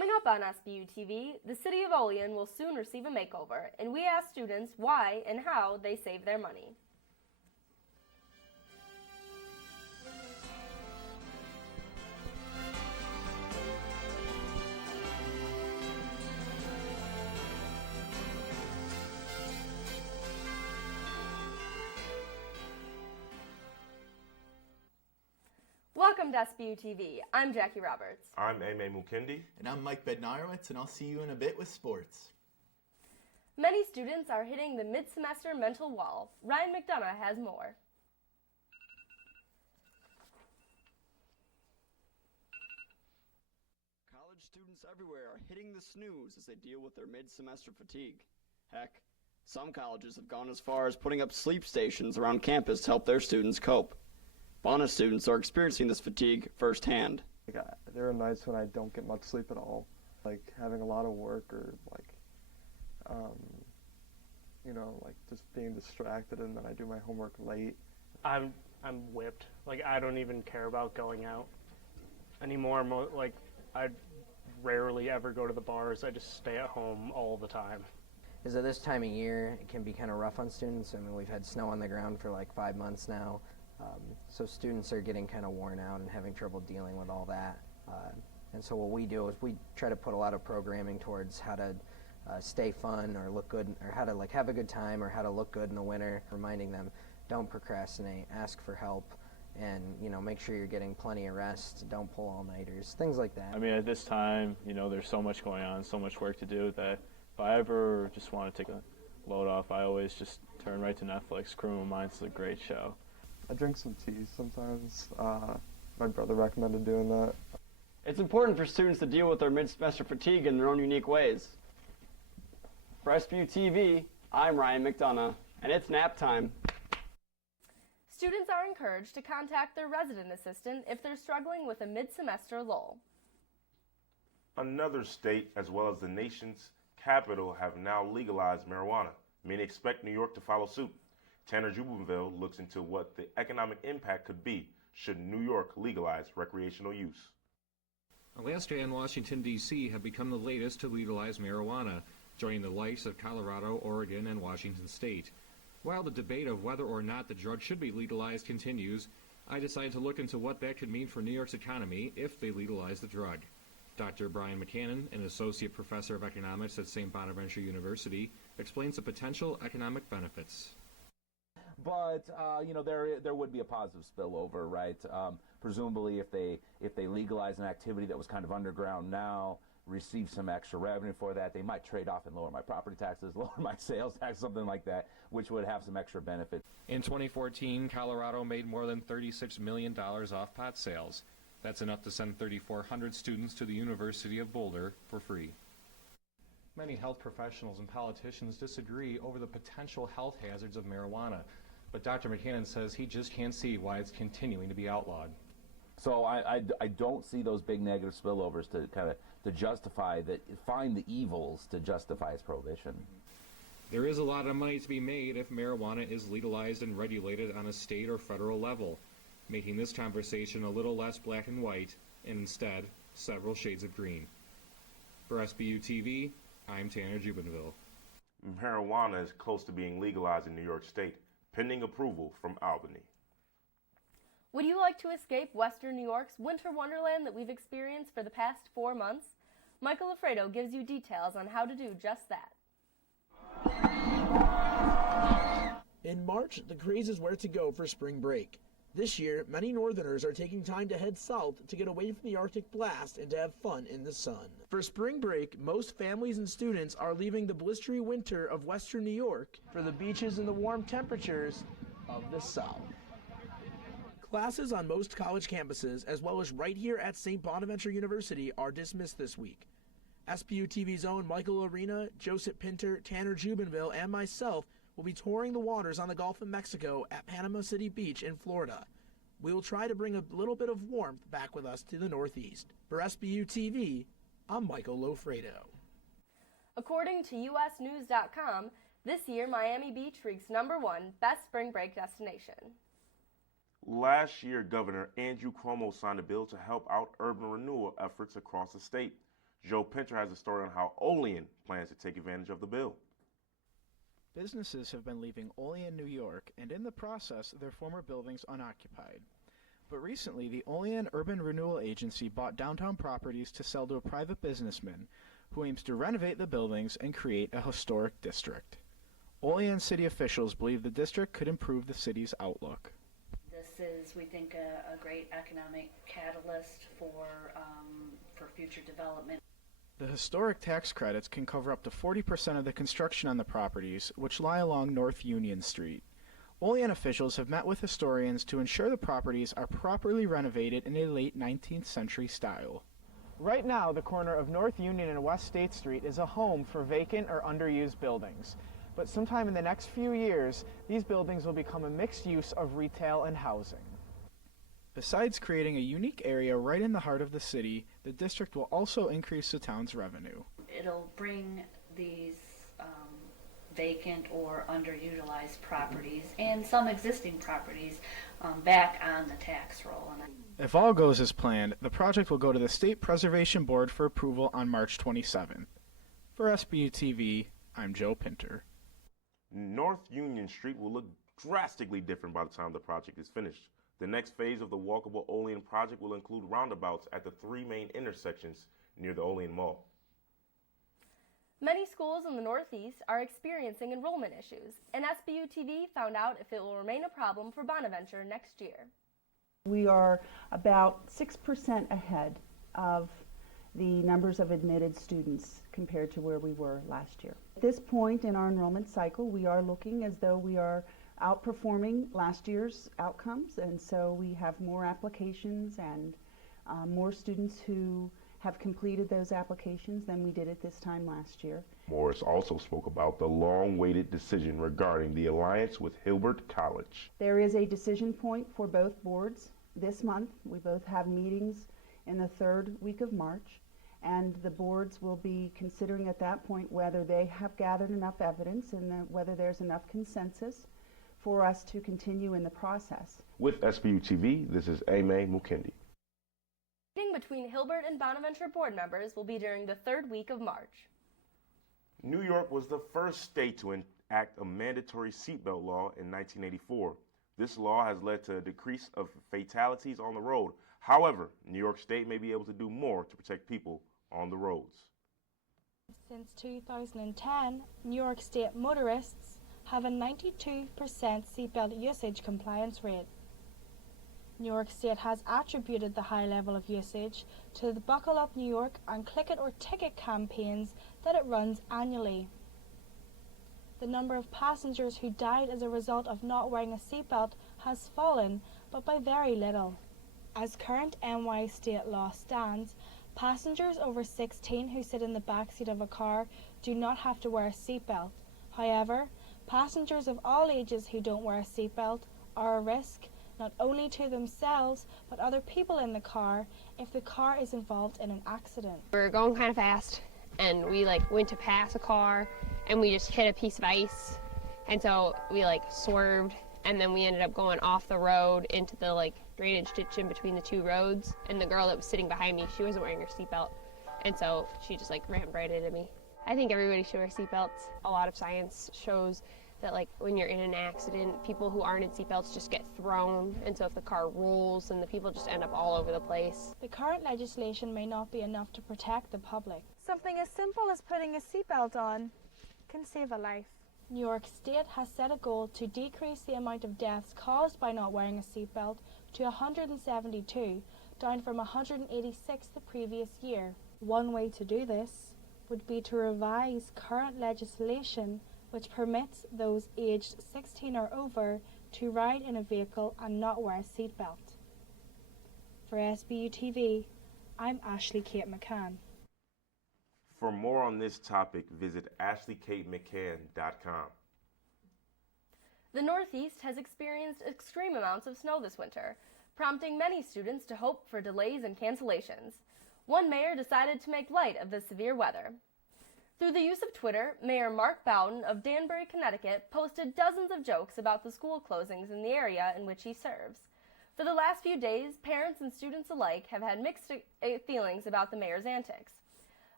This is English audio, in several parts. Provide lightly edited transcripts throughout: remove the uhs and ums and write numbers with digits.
Coming up on Sbu TV, the city of Olean will soon receive a makeover, and we ask students why and how they save their money. Welcome to Sbu TV. I'm Jackie Roberts. I'm Mukendi. And I'm Mike Bednarowicz, and I'll see you in a bit with sports. Many students are hitting the mid-semester mental wall. Ryan McDonough has more. College students everywhere are hitting the snooze as they deal with their mid-semester fatigue. Heck, some colleges have gone as far as putting up sleep stations around campus to help their students cope. Bonus students are experiencing this fatigue firsthand. There are nights when I don't get much sleep at all, like having a lot of work or like just being distracted, and then I do my homework late. I'm whipped. Like, I don't even care about going out anymore. Like, I rarely ever go to the bars. I just stay at home all the time. Is at this time of year, it can be kind of rough on students. I mean, we've had snow on the ground for like 5 months now. So students are getting kind of worn out and having trouble dealing with all that. And so what we do is we try to put a lot of programming towards how to stay fun or look good, or how to like have a good time, or how to look good in the winter, reminding them don't procrastinate, ask for help, and make sure you're getting plenty of rest, don't pull all-nighters, things like that. I mean, at this time, there's so much going on, so much work to do, that if I ever just want to take a load off, I always just turn right to Netflix. Criminal Minds is a great show. I drink some tea sometimes. My brother recommended doing that. It's important for students to deal with their mid-semester fatigue in their own unique ways. For Sbu TV, I'm Ryan McDonough, and it's nap time. Students are encouraged to contact their resident assistant if they're struggling with a mid-semester lull. Another state, as well as the nation's capital, have now legalized marijuana. Many expect New York to follow suit. Tanner Jubenville looks into what the economic impact could be should New York legalize recreational use. Alaska and Washington, D.C. have become the latest to legalize marijuana, joining the likes of Colorado, Oregon, and Washington State. While the debate of whether or not the drug should be legalized continues, I decided to look into what that could mean for New York's economy if they legalize the drug. Dr. Brian McCann, an associate professor of economics at St. Bonaventure University, explains the potential economic benefits. But there would be a positive spillover, right? Presumably, if they legalize an activity that was kind of underground now, receive some extra revenue for that, they might trade off and lower my property taxes, lower my sales tax, something like that, which would have some extra benefit. In 2014, Colorado made more than $36 million off pot sales. That's enough to send 3,400 students to the University of Boulder for free. Many health professionals and politicians disagree over the potential health hazards of marijuana, but Dr. McCann says he just can't see why it's continuing to be outlawed. So I don't see those big negative spillovers to justify find the evils to justify its prohibition. There is a lot of money to be made if marijuana is legalized and regulated on a state or federal level, making this conversation a little less black and white, and instead several shades of green. For Sbu TV, I'm Tanner Jubenville. Marijuana is close to being legalized in New York State, pending approval from Albany. Would you like to escape Western New York's winter wonderland that we've experienced for the past 4 months? Michael Loffredo gives you details on how to do just that. In March, the craze is where to go for spring break. This year, many Northerners are taking time to head south to get away from the Arctic blast and to have fun in the sun. For spring break, most families and students are leaving the blistery winter of Western New York for the beaches and the warm temperatures of the South. Classes on most college campuses, as well as right here at St. Bonaventure University, are dismissed this week. Sbu TV's own Michael Arena, Joseph Pinter, Tanner Jubenville, and myself will be touring the waters on the Gulf of Mexico at Panama City Beach in Florida. We will try to bring a little bit of warmth back with us to the Northeast. For Sbu TV, I'm Michael Loffredo. According to usnews.com, this year Miami Beach ranks #1 best spring break destination. Last year, Governor Andrew Cuomo signed a bill to help out urban renewal efforts across the state. Joe Pinter has a story on how Olean plans to take advantage of the bill. Businesses have been leaving Olean, New York, and in the process, their former buildings unoccupied. But recently, the Olean Urban Renewal Agency bought downtown properties to sell to a private businessman who aims to renovate the buildings and create a historic district. Olean city officials believe the district could improve the city's outlook. This is, we think, a great economic catalyst for future development. The historic tax credits can cover up to 40% of the construction on the properties, which lie along North Union Street. Olean officials have met with historians to ensure the properties are properly renovated in a late 19th century style. Right now, the corner of North Union and West State Street is a home for vacant or underused buildings. But sometime in the next few years, these buildings will become a mixed use of retail and housing. Besides creating a unique area right in the heart of the city, the district will also increase the town's revenue. It'll bring these vacant or underutilized properties and some existing properties back on the tax roll. If all goes as planned, the project will go to the State Preservation Board for approval on March 27th. For Sbu TV, I'm Joe Pinter. North Union Street will look drastically different by the time the project is finished. The next phase of the walkable Olean project will include roundabouts at the 3 main intersections near the Olean Mall. Many schools in the Northeast are experiencing enrollment issues, and Sbu TV found out if it will remain a problem for Bonaventure next year. We are about 6% ahead of the numbers of admitted students compared to where we were last year. At this point in our enrollment cycle, we are looking as though we are outperforming last year's outcomes, and so we have more applications and more students who have completed those applications than we did at this time last year. Morris also spoke about the long-awaited decision regarding the alliance with Hilbert College. There is a decision point for both boards this month. We both have meetings in the 3rd week of March, and the boards will be considering at that point whether they have gathered enough evidence and whether there's enough consensus for us to continue in the process. With Sbu TV, this is A10 Mukendi. Meeting between Hilbert and Bonaventure board members will be during the 3rd week of March. New York was the first state to enact a mandatory seatbelt law in 1984. This law has led to a decrease of fatalities on the road. However, New York State may be able to do more to protect people on the roads. Since 2010, New York State motorists have a 92% seatbelt usage compliance rate. New York State has attributed the high level of usage to the Buckle Up New York and Click It or Ticket campaigns that it runs annually. The number of passengers who died as a result of not wearing a seatbelt has fallen, but by very little. As current NY state law stands, passengers over 16 who sit in the backseat of a car do not have to wear a seatbelt. However, passengers of all ages who don't wear a seatbelt are a risk not only to themselves but other people in the car if the car is involved in an accident. We were going kind of fast and we went to pass a car and we just hit a piece of ice, and so we swerved, and then we ended up going off the road into the drainage ditch in between the 2 roads, and the girl that was sitting behind me, she wasn't wearing her seatbelt, and so she just ran right into me. I think everybody should wear seatbelts. A lot of science shows that when you're in an accident, people who aren't in seatbelts just get thrown, and so if the car rolls, then the people just end up all over the place. The current legislation may not be enough to protect the public. Something as simple as putting a seatbelt on can save a life. New York State has set a goal to decrease the amount of deaths caused by not wearing a seatbelt to 172, down from 186 the previous year. One way to do this would be to revise current legislation which permits those aged 16 or over to ride in a vehicle and not wear a seatbelt. For Sbu TV, I'm Ashley Kate McCann. For more on this topic, visit ashleykatemccann.com. The Northeast has experienced extreme amounts of snow this winter, prompting many students to hope for delays and cancellations. One mayor decided to make light of the severe weather. Through the use of Twitter, Mayor Mark Bowden of Danbury, Connecticut, posted dozens of jokes about the school closings in the area in which he serves. For the last few days, parents and students alike have had mixed feelings about the mayor's antics.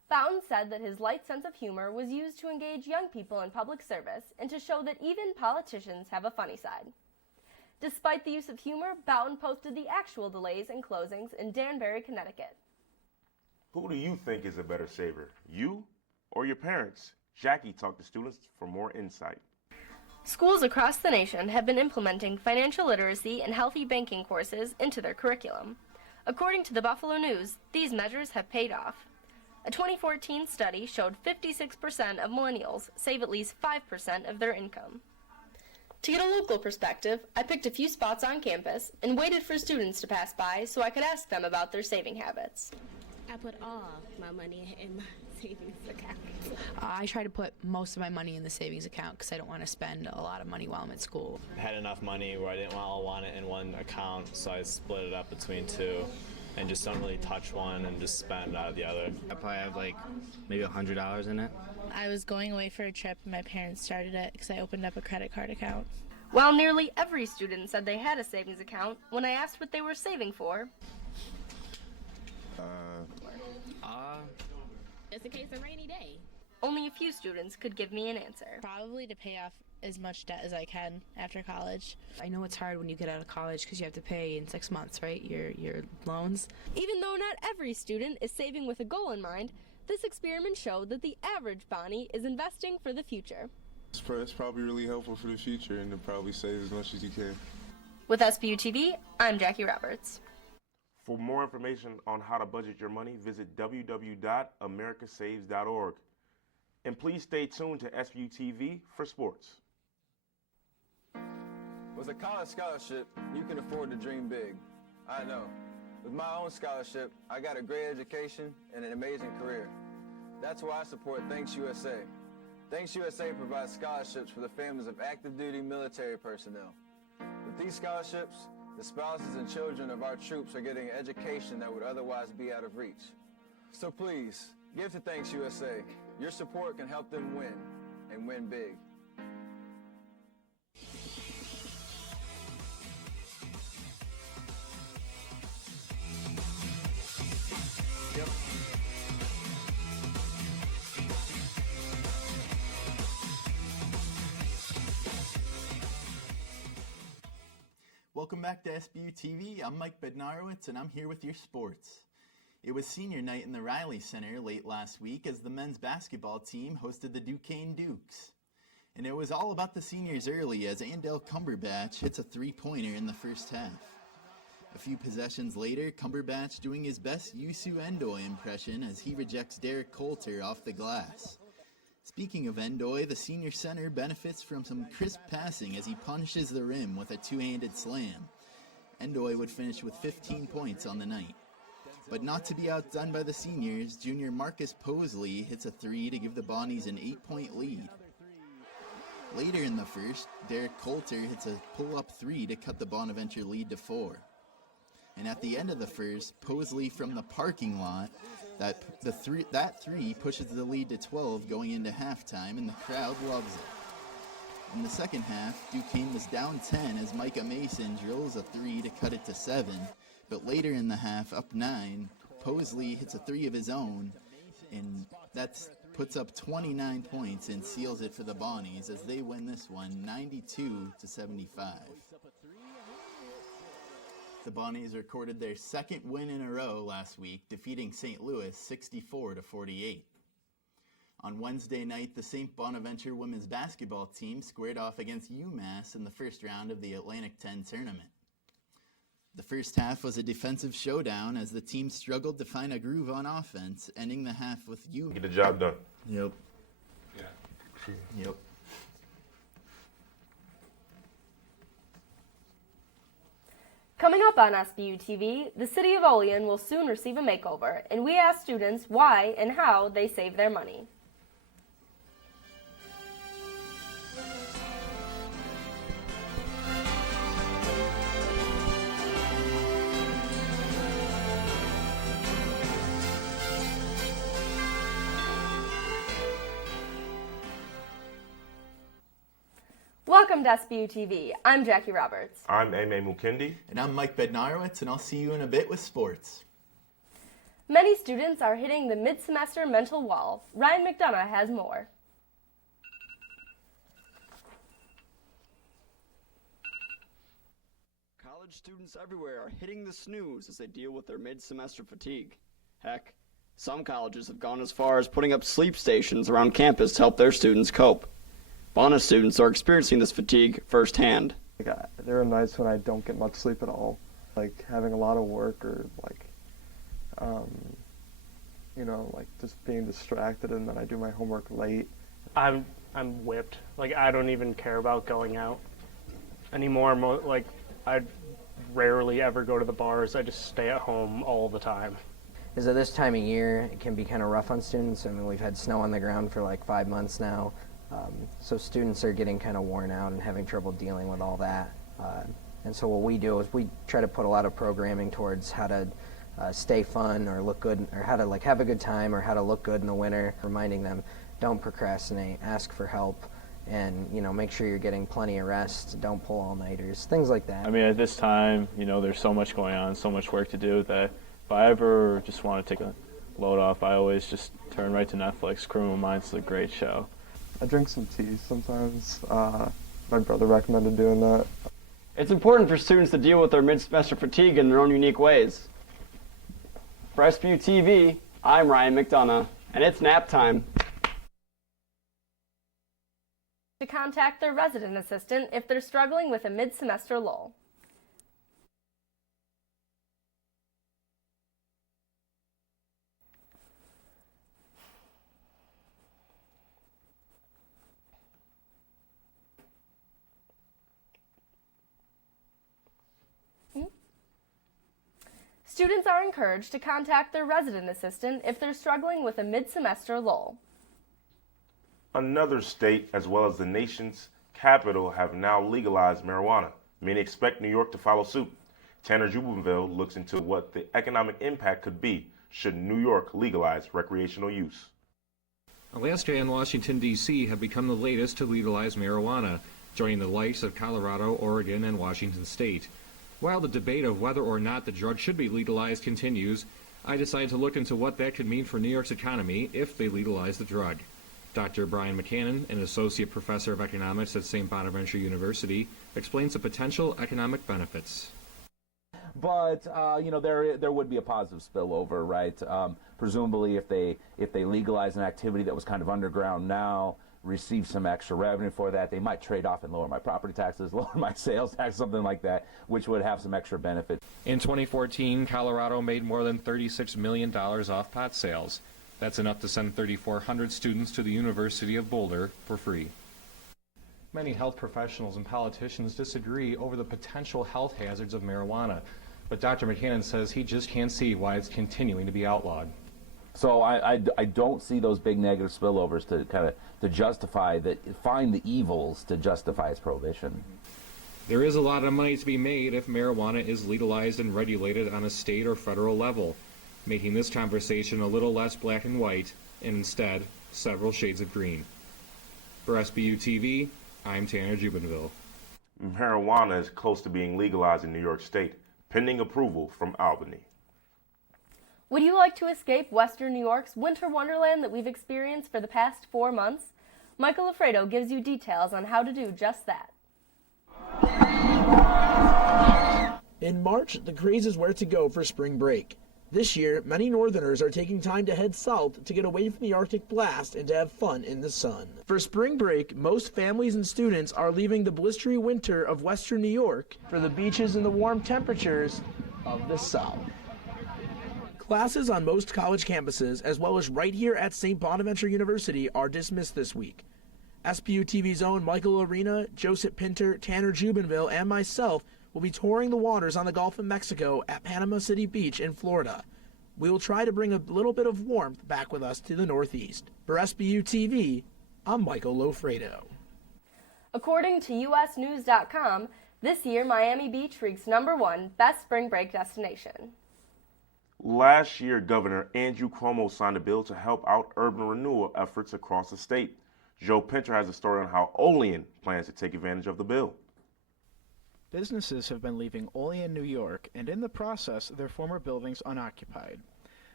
Boughton said that his light sense of humor was used to engage young people in public service and to show that even politicians have a funny side. Despite the use of humor, Boughton posted the actual delays and closings in Danbury, Connecticut. Who do you think is a better saver, you or your parents? Jackie talked to students for more insight. Schools across the nation have been implementing financial literacy and healthy banking courses into their curriculum. According to the Buffalo News, these measures have paid off. A 2014 study showed 56% of millennials save at least 5% of their income. To get a local perspective, I picked a few spots on campus and waited for students to pass by so I could ask them about their saving habits. I put all my money in my savings account. I try to put most of my money in the savings account because I don't want to spend a lot of money while I'm at school. I had enough money where I didn't all want it in one account, so I split it up between two and just don't really touch one and just spend out of the other. I probably have like maybe $100 in it. I was going away for a trip and my parents started it because I opened up a credit card account. While nearly every student said they had a savings account, when I asked what they were saving for, just in case of a rainy day. Only a few students could give me an answer. Probably to pay off as much debt as I can after college. I know it's hard when you get out of college because you have to pay in 6 months, right? Your loans. Even though not every student is saving with a goal in mind, this experiment showed that the average Bonnie is investing for the future. It's probably really helpful for the future and to probably save as much as you can. With Sbu Tv, I'm Jackie Roberts. For more information on how to budget your money, visit www.americasaves.org. And please stay tuned to Sbu TV for sports. With a college scholarship, you can afford to dream big. I know. With my own scholarship, I got a great education and an amazing career. That's why I support Thanks USA. Thanks USA provides scholarships for the families of active duty military personnel. With these scholarships, the spouses and children of our troops are getting an education that would otherwise be out of reach. So please, give to Thanks USA. Your support can help them win, and win big. Yep. Welcome back to Sbu TV. I'm Mike Bednarowicz, and I'm here with your sports. It was senior night in the Riley Center late last week as the men's basketball team hosted the Duquesne Dukes. And it was all about the seniors early as Andale Cumberbatch hits a three-pointer in the first half. A few possessions later, Cumberbatch doing his best Yusu Endoy impression as he rejects Derek Coulter off the glass. Speaking of Endoy, the senior center benefits from some crisp passing as he punishes the rim with a two-handed slam. Endoy would finish with 15 points on the night. But not to be outdone by the seniors, junior Marcus Posley hits a three to give the Bonnies an 8-point lead. Later in the first, Derek Coulter hits a pull-up three to cut the Bonaventure lead to 4. And at the end of the first, Posley from the parking lot, that three pushes the lead to 12 going into halftime, and the crowd loves it. In the second half, Duquesne was down 10 as Micah Mason drills a three to cut it to 7, but later in the half, up 9, Posley hits a three of his own, and that puts up 29 points and seals it for the Bonnies as they win this one 92-75. The Bonnies recorded their second win in a row last week, defeating St. Louis 64-48. On Wednesday night, the St. Bonaventure women's basketball team squared off against UMass in the first round of the Atlantic 10 tournament. The first half was a defensive showdown as the team struggled to find a groove on offense, ending the half with UMass. Get the job done. Yep. Yeah. Yep. Coming up on Sbu TV, the city of Olean will soon receive a makeover, and we ask students why and how they save their money. Welcome to Sbu TV. I'm Jackie Roberts. I'm A.M. Mukendi. And I'm Mike Bednarowicz, and I'll see you in a bit with sports. Many students are hitting the mid-semester mental wall. Ryan McDonough has more. College students everywhere are hitting the snooze as they deal with their mid-semester fatigue. Heck, some colleges have gone as far as putting up sleep stations around campus to help their students cope. Bonus students are experiencing this fatigue firsthand. There are nights when I don't get much sleep at all, like having a lot of work or like just being distracted, and then I do my homework late. I'm whipped. Like, I don't even care about going out anymore. Like, I rarely ever go to the bars. I just stay at home all the time. Is at this time of year, it can be kind of rough on students. I mean, we've had snow on the ground for like 5 months now. So students are getting kind of worn out and having trouble dealing with all that. And so what we do is we try to put a lot of programming towards how to stay fun or look good, or how to like have a good time, or how to look good in the winter, reminding them don't procrastinate, ask for help, and make sure you're getting plenty of rest, don't pull all-nighters, things like that. I mean, at this time, there's so much going on, so much work to do, that if I ever just want to take a load off, I always just turn right to Netflix. Criminal Minds is a great show. I drink some tea sometimes. My brother recommended doing that. It's important for students to deal with their mid-semester fatigue in their own unique ways. For Sbu TV, I'm Ryan McDonough, and it's nap time. To contact their resident assistant if they're struggling with a mid-semester lull. Students are encouraged to contact their resident assistant if they're struggling with a mid-semester lull. Another state, as well as the nation's capital, have now legalized marijuana. Many expect New York to follow suit. Tanner Jubenville looks into what the economic impact could be should New York legalize recreational use. Alaska and Washington, D.C. have become the latest to legalize marijuana, joining the likes of Colorado, Oregon, and Washington State. While the debate of whether or not the drug should be legalized continues, I decided to look into what that could mean for New York's economy if they legalize the drug. Dr. Brian McCann, an associate professor of economics at St. Bonaventure University, explains the potential economic benefits. But there would be a positive spillover, right? Presumably, if they legalize an activity that was kind of underground now, receive some extra revenue for that, they might trade off and lower my property taxes, lower my sales tax, something like that, which would have some extra benefit. In 2014, Colorado made more than $36 million off pot sales. That's enough to send 3,400 students to the University of Boulder for free. Many health professionals and politicians disagree over the potential health hazards of marijuana, but Dr. McCann says he just can't see why it's continuing to be outlawed. So I don't see those big negative spillovers to justify that, find the evils to justify its prohibition. There is a lot of money to be made if marijuana is legalized and regulated on a state or federal level, making this conversation a little less black and white, and instead several shades of green. For Sbu TV, I'm Tanner Jubenville. Marijuana is close to being legalized in New York State, pending approval from Albany. Would you like to escape Western New York's winter wonderland that we've experienced for the past 4 months? Michael Loffredo gives you details on how to do just that. In March, the craze is where to go for spring break. This year, many Northerners are taking time to head south to get away from the Arctic blast and to have fun in the sun. For spring break, most families and students are leaving the blistery winter of Western New York for the beaches and the warm temperatures of the South. Classes on most college campuses, as well as right here at St. Bonaventure University, are dismissed this week. Sbu TV's own Michael Arena, Joseph Pinter, Tanner Jubenville, and myself will be touring the waters on the Gulf of Mexico at Panama City Beach in Florida. We will try to bring a little bit of warmth back with us to the Northeast. For Sbu TV, I'm Michael Loffredo. According to USNews.com, this year Miami Beach ranks #1 best spring break destination. Last year, Governor Andrew Cuomo signed a bill to help out urban renewal efforts across the state. Joe Pinter has a story on how Olean plans to take advantage of the bill. Businesses have been leaving Olean, New York, and in the process, their former buildings unoccupied.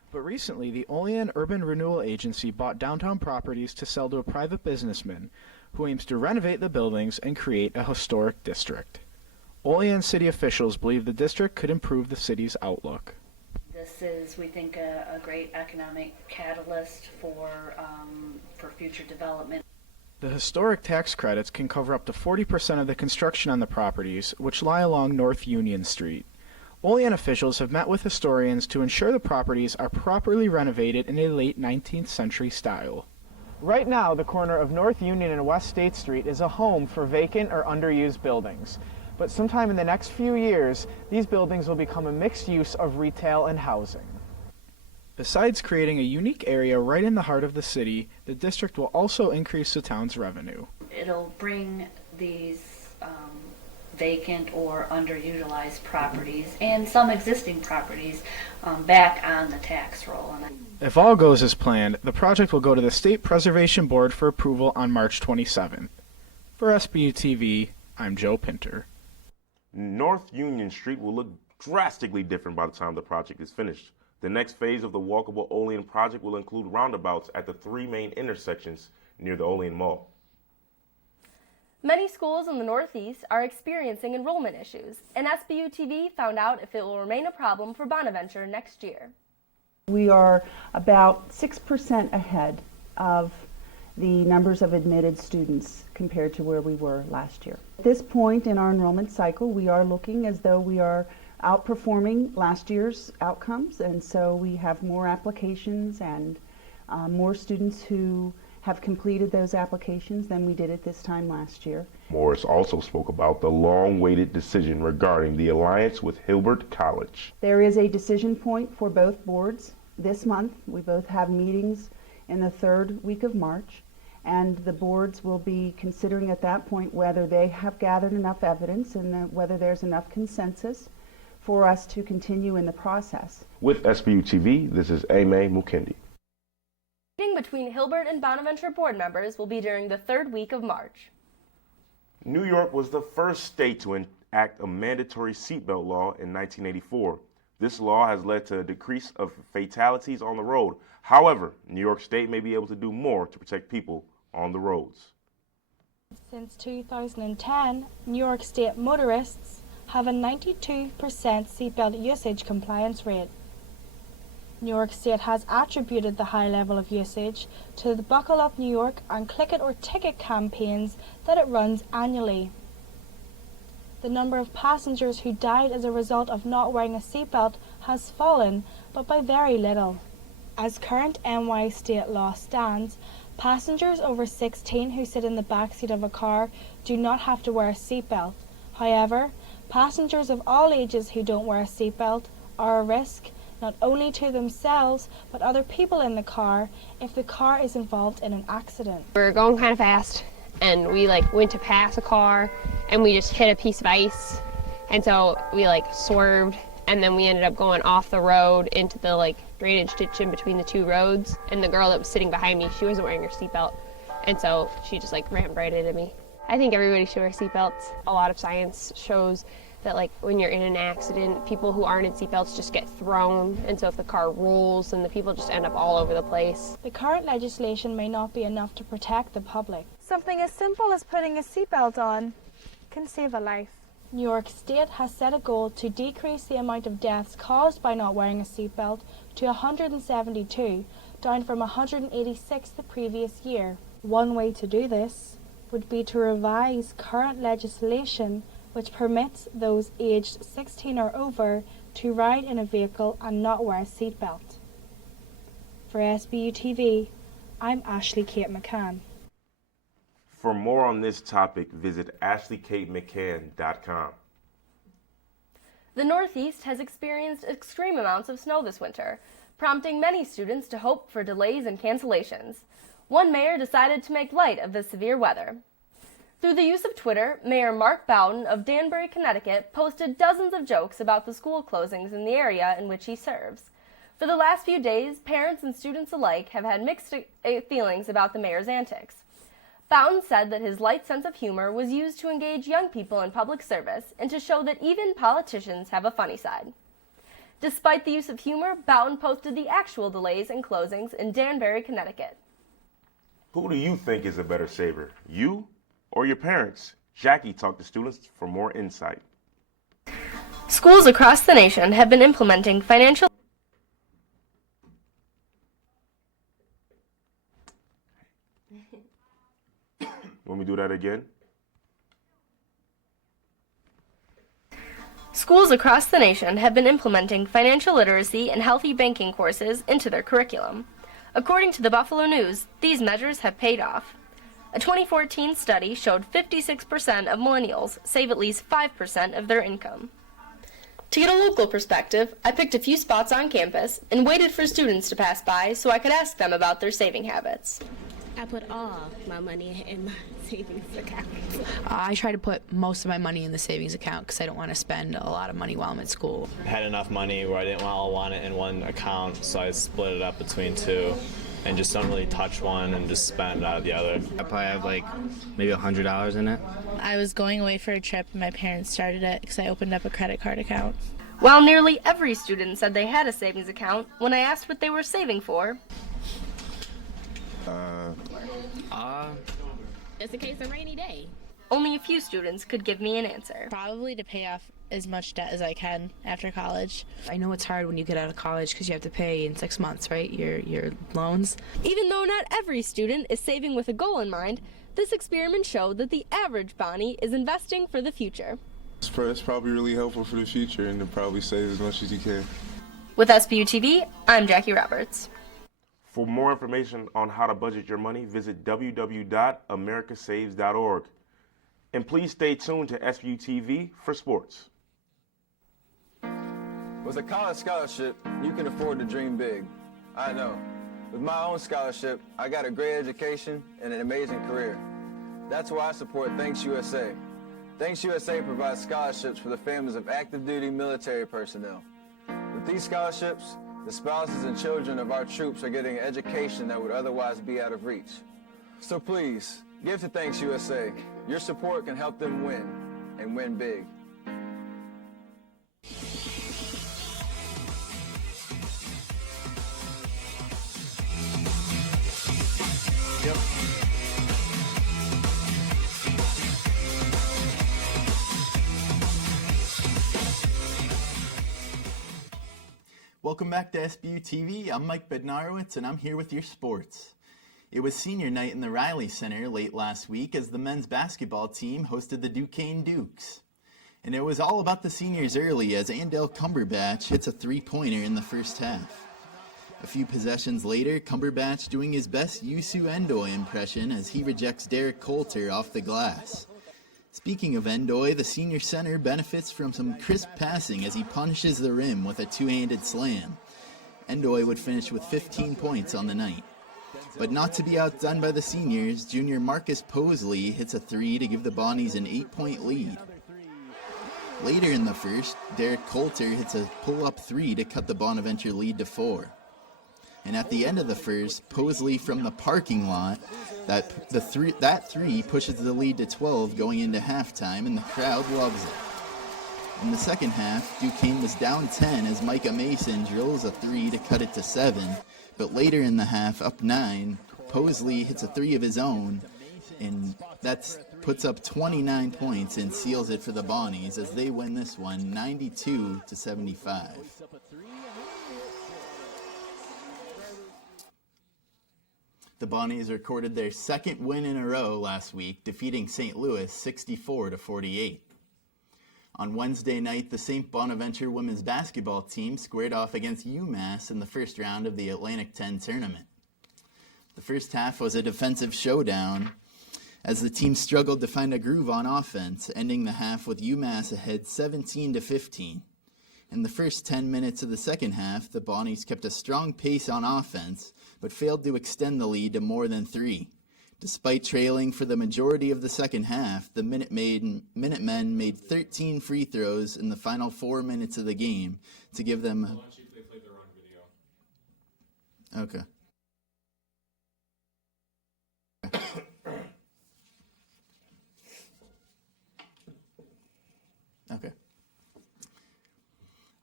But recently, the Olean Urban Renewal Agency bought downtown properties to sell to a private businessman who aims to renovate the buildings and create a historic district. Olean city officials believe the district could improve the city's outlook. This is, we think, a great economic catalyst for future development. The historic tax credits can cover up to 40% of the construction on the properties, which lie along North Union Street. Olean officials have met with historians to ensure the properties are properly renovated in a late 19th century style. Right now, the corner of North Union and West State Street is a home for vacant or underused buildings. But sometime in the next few years, these buildings will become a mixed use of retail and housing. Besides creating a unique area right in the heart of the city, the district will also increase the town's revenue. It'll bring these vacant or underutilized properties and some existing properties back on the tax roll. If all goes as planned, the project will go to the State Preservation Board for approval on March 27th. For Sbu TV, I'm Joe Pinter. North Union Street will look drastically different by the time the project is finished. The next phase of the walkable Olean project will include roundabouts at the 3 main intersections near the Olean Mall. Many schools in the Northeast are experiencing enrollment issues, and Sbu TV found out if it will remain a problem for Bonaventure next year. We are about 6% ahead of the numbers of admitted students compared to where we were last year. At this point in our enrollment cycle, we are looking as though we are outperforming last year's outcomes, and so we have more applications and more students who have completed those applications than we did at this time last year. Morris also spoke about the long-awaited decision regarding the alliance with Hilbert College. There is a decision point for both boards this month. We both have meetings in the 3rd week of March, and the boards will be considering at that point whether they have gathered enough evidence and whether there's enough consensus for us to continue in the process. With Sbu TV, this is A10 Mukendi. Meeting between Hilbert and Bonaventure board members will be during the 3rd week of March. New York was the first state to enact a mandatory seatbelt law in 1984. This law has led to a decrease of fatalities on the road. However, New York State may be able to do more to protect people on the roads. Since 2010, New York State motorists have a 92% seatbelt usage compliance rate. New York State has attributed the high level of usage to the Buckle Up New York and Click It or Ticket campaigns that it runs annually. The number of passengers who died as a result of not wearing a seatbelt has fallen, but by very little. As current NY state law stands, passengers over 16 who sit in the backseat of a car do not have to wear a seatbelt. However, passengers of all ages who don't wear a seatbelt are a risk not only to themselves but other people in the car if the car is involved in an accident. We were going kind of fast and we went to pass a car and we just hit a piece of ice, and so we swerved and then we ended up going off the road into the drainage ditch in between the 2 roads, and the girl that was sitting behind me, she wasn't wearing her seatbelt, and so she just ran right into me. I think everybody should wear seatbelts. A lot of science shows that when you're in an accident, people who aren't in seatbelts just get thrown, and so if the car rolls, then the people just end up all over the place. The current legislation may not be enough to protect the public. Something as simple as putting a seatbelt on can save a life. New York State has set a goal to decrease the amount of deaths caused by not wearing a seatbelt to 172, down from 186 the previous year. One way to do this would be to revise current legislation which permits those aged 16 or over to ride in a vehicle and not wear a seatbelt. For Sbu TV, I'm Ashley Kate McCann. For more on this topic, visit ashleykatemccann.com. The Northeast has experienced extreme amounts of snow this winter, prompting many students to hope for delays and cancellations. One mayor decided to make light of the severe weather. Through the use of Twitter, Mayor Mark Bowden of Danbury, Connecticut, posted dozens of jokes about the school closings in the area in which he serves. For the last few days, parents and students alike have had mixed feelings about the mayor's antics. Bowden said that his light sense of humor was used to engage young people in public service and to show that even politicians have a funny side. Despite the use of humor, Boughton posted the actual delays and closings in Danbury, Connecticut. Who do you think is a better saver, you or your parents? Jackie talked to students for more insight. Schools across the nation have been implementing financial Let me do that again. Schools across the nation have been implementing financial literacy and healthy banking courses into their curriculum. According to the Buffalo News, these measures have paid off. A 2014 study showed 56% of millennials save at least 5% of their income. To get a local perspective, I picked a few spots on campus and waited for students to pass by so I could ask them about their saving habits. I put all my money in my savings account. I try to put most of my money in the savings account because I don't want to spend a lot of money while I'm at school. I had enough money where I didn't all want it in one account, so I split it up between two and just don't really touch one and just spend out of the other. I probably have like maybe $100 in it. I was going away for a trip and my parents started it because I opened up a credit card account. While nearly every student said they had a savings account, when I asked what they were saving for, just in case a rainy day. only a few students could give me an answer. Probably to pay off as much debt as I can after college. I know it's hard when you get out of college because you have to pay in 6 months, right? Your loans. Even though not every student is saving with a goal in mind, this experiment showed that the average Bonnie is investing for the future. It's probably really helpful for the future and to probably save as much as you can. With Sbu Tv, I'm Jackie Roberts. For more information on how to budget your money, visit www.americasaves.org. And please stay tuned to Sbu TV for sports. With a college scholarship, you can afford to dream big. I know. With my own scholarship, I got a great education and an amazing career. That's why I support Thanks USA. Thanks USA provides scholarships for the families of active duty military personnel. With these scholarships, the spouses and children of our troops are getting an education that would otherwise be out of reach. So please, give to Thanks USA. Your support can help them win, and win big. Yep. Welcome back to Sbu TV. I'm Mike Bednarowicz, and I'm here with your sports. It was senior night in the Riley Center late last week as the men's basketball team hosted the Duquesne Dukes. And it was all about the seniors early as Andale Cumberbatch hits a three-pointer in the first half. A few possessions later, Cumberbatch doing his best Yusu Endoy impression as he rejects Derek Coulter off the glass. Speaking of Endoy, the senior center benefits from some crisp passing as he punishes the rim with a two-handed slam. Endoy would finish with 15 points on the night. But not to be outdone by the seniors, junior Marcus Posley hits a three to give the Bonnies an 8-point lead. Later in the first, Derek Coulter hits a pull-up three to cut the Bonaventure lead to 4. And at the end of the first, Posley from the parking lot, that three pushes the lead to 12 going into halftime, and the crowd loves it. In the second half, Duquesne was down 10 as Micah Mason drills a three to cut it to 7, but later in the half, up 9, Posley hits a three of his own, and that puts up 29 points and seals it for the Bonnies as they win this one 92-75. The Bonnies recorded their second win in a row last week, defeating St. Louis 64-48. On Wednesday night, the St. Bonaventure women's basketball team squared off against UMass in the first round of the Atlantic 10 tournament. The first half was a defensive showdown as the team struggled to find a groove on offense, ending the half with UMass ahead 17-15. In the first 10 minutes of the second half, the Bonnies kept a strong pace on offense, but failed to extend the lead to more than 3. Despite trailing for the majority of the second half, the Minutemen made 13 free throws in the final 4 minutes of the game to give them... Okay. Okay.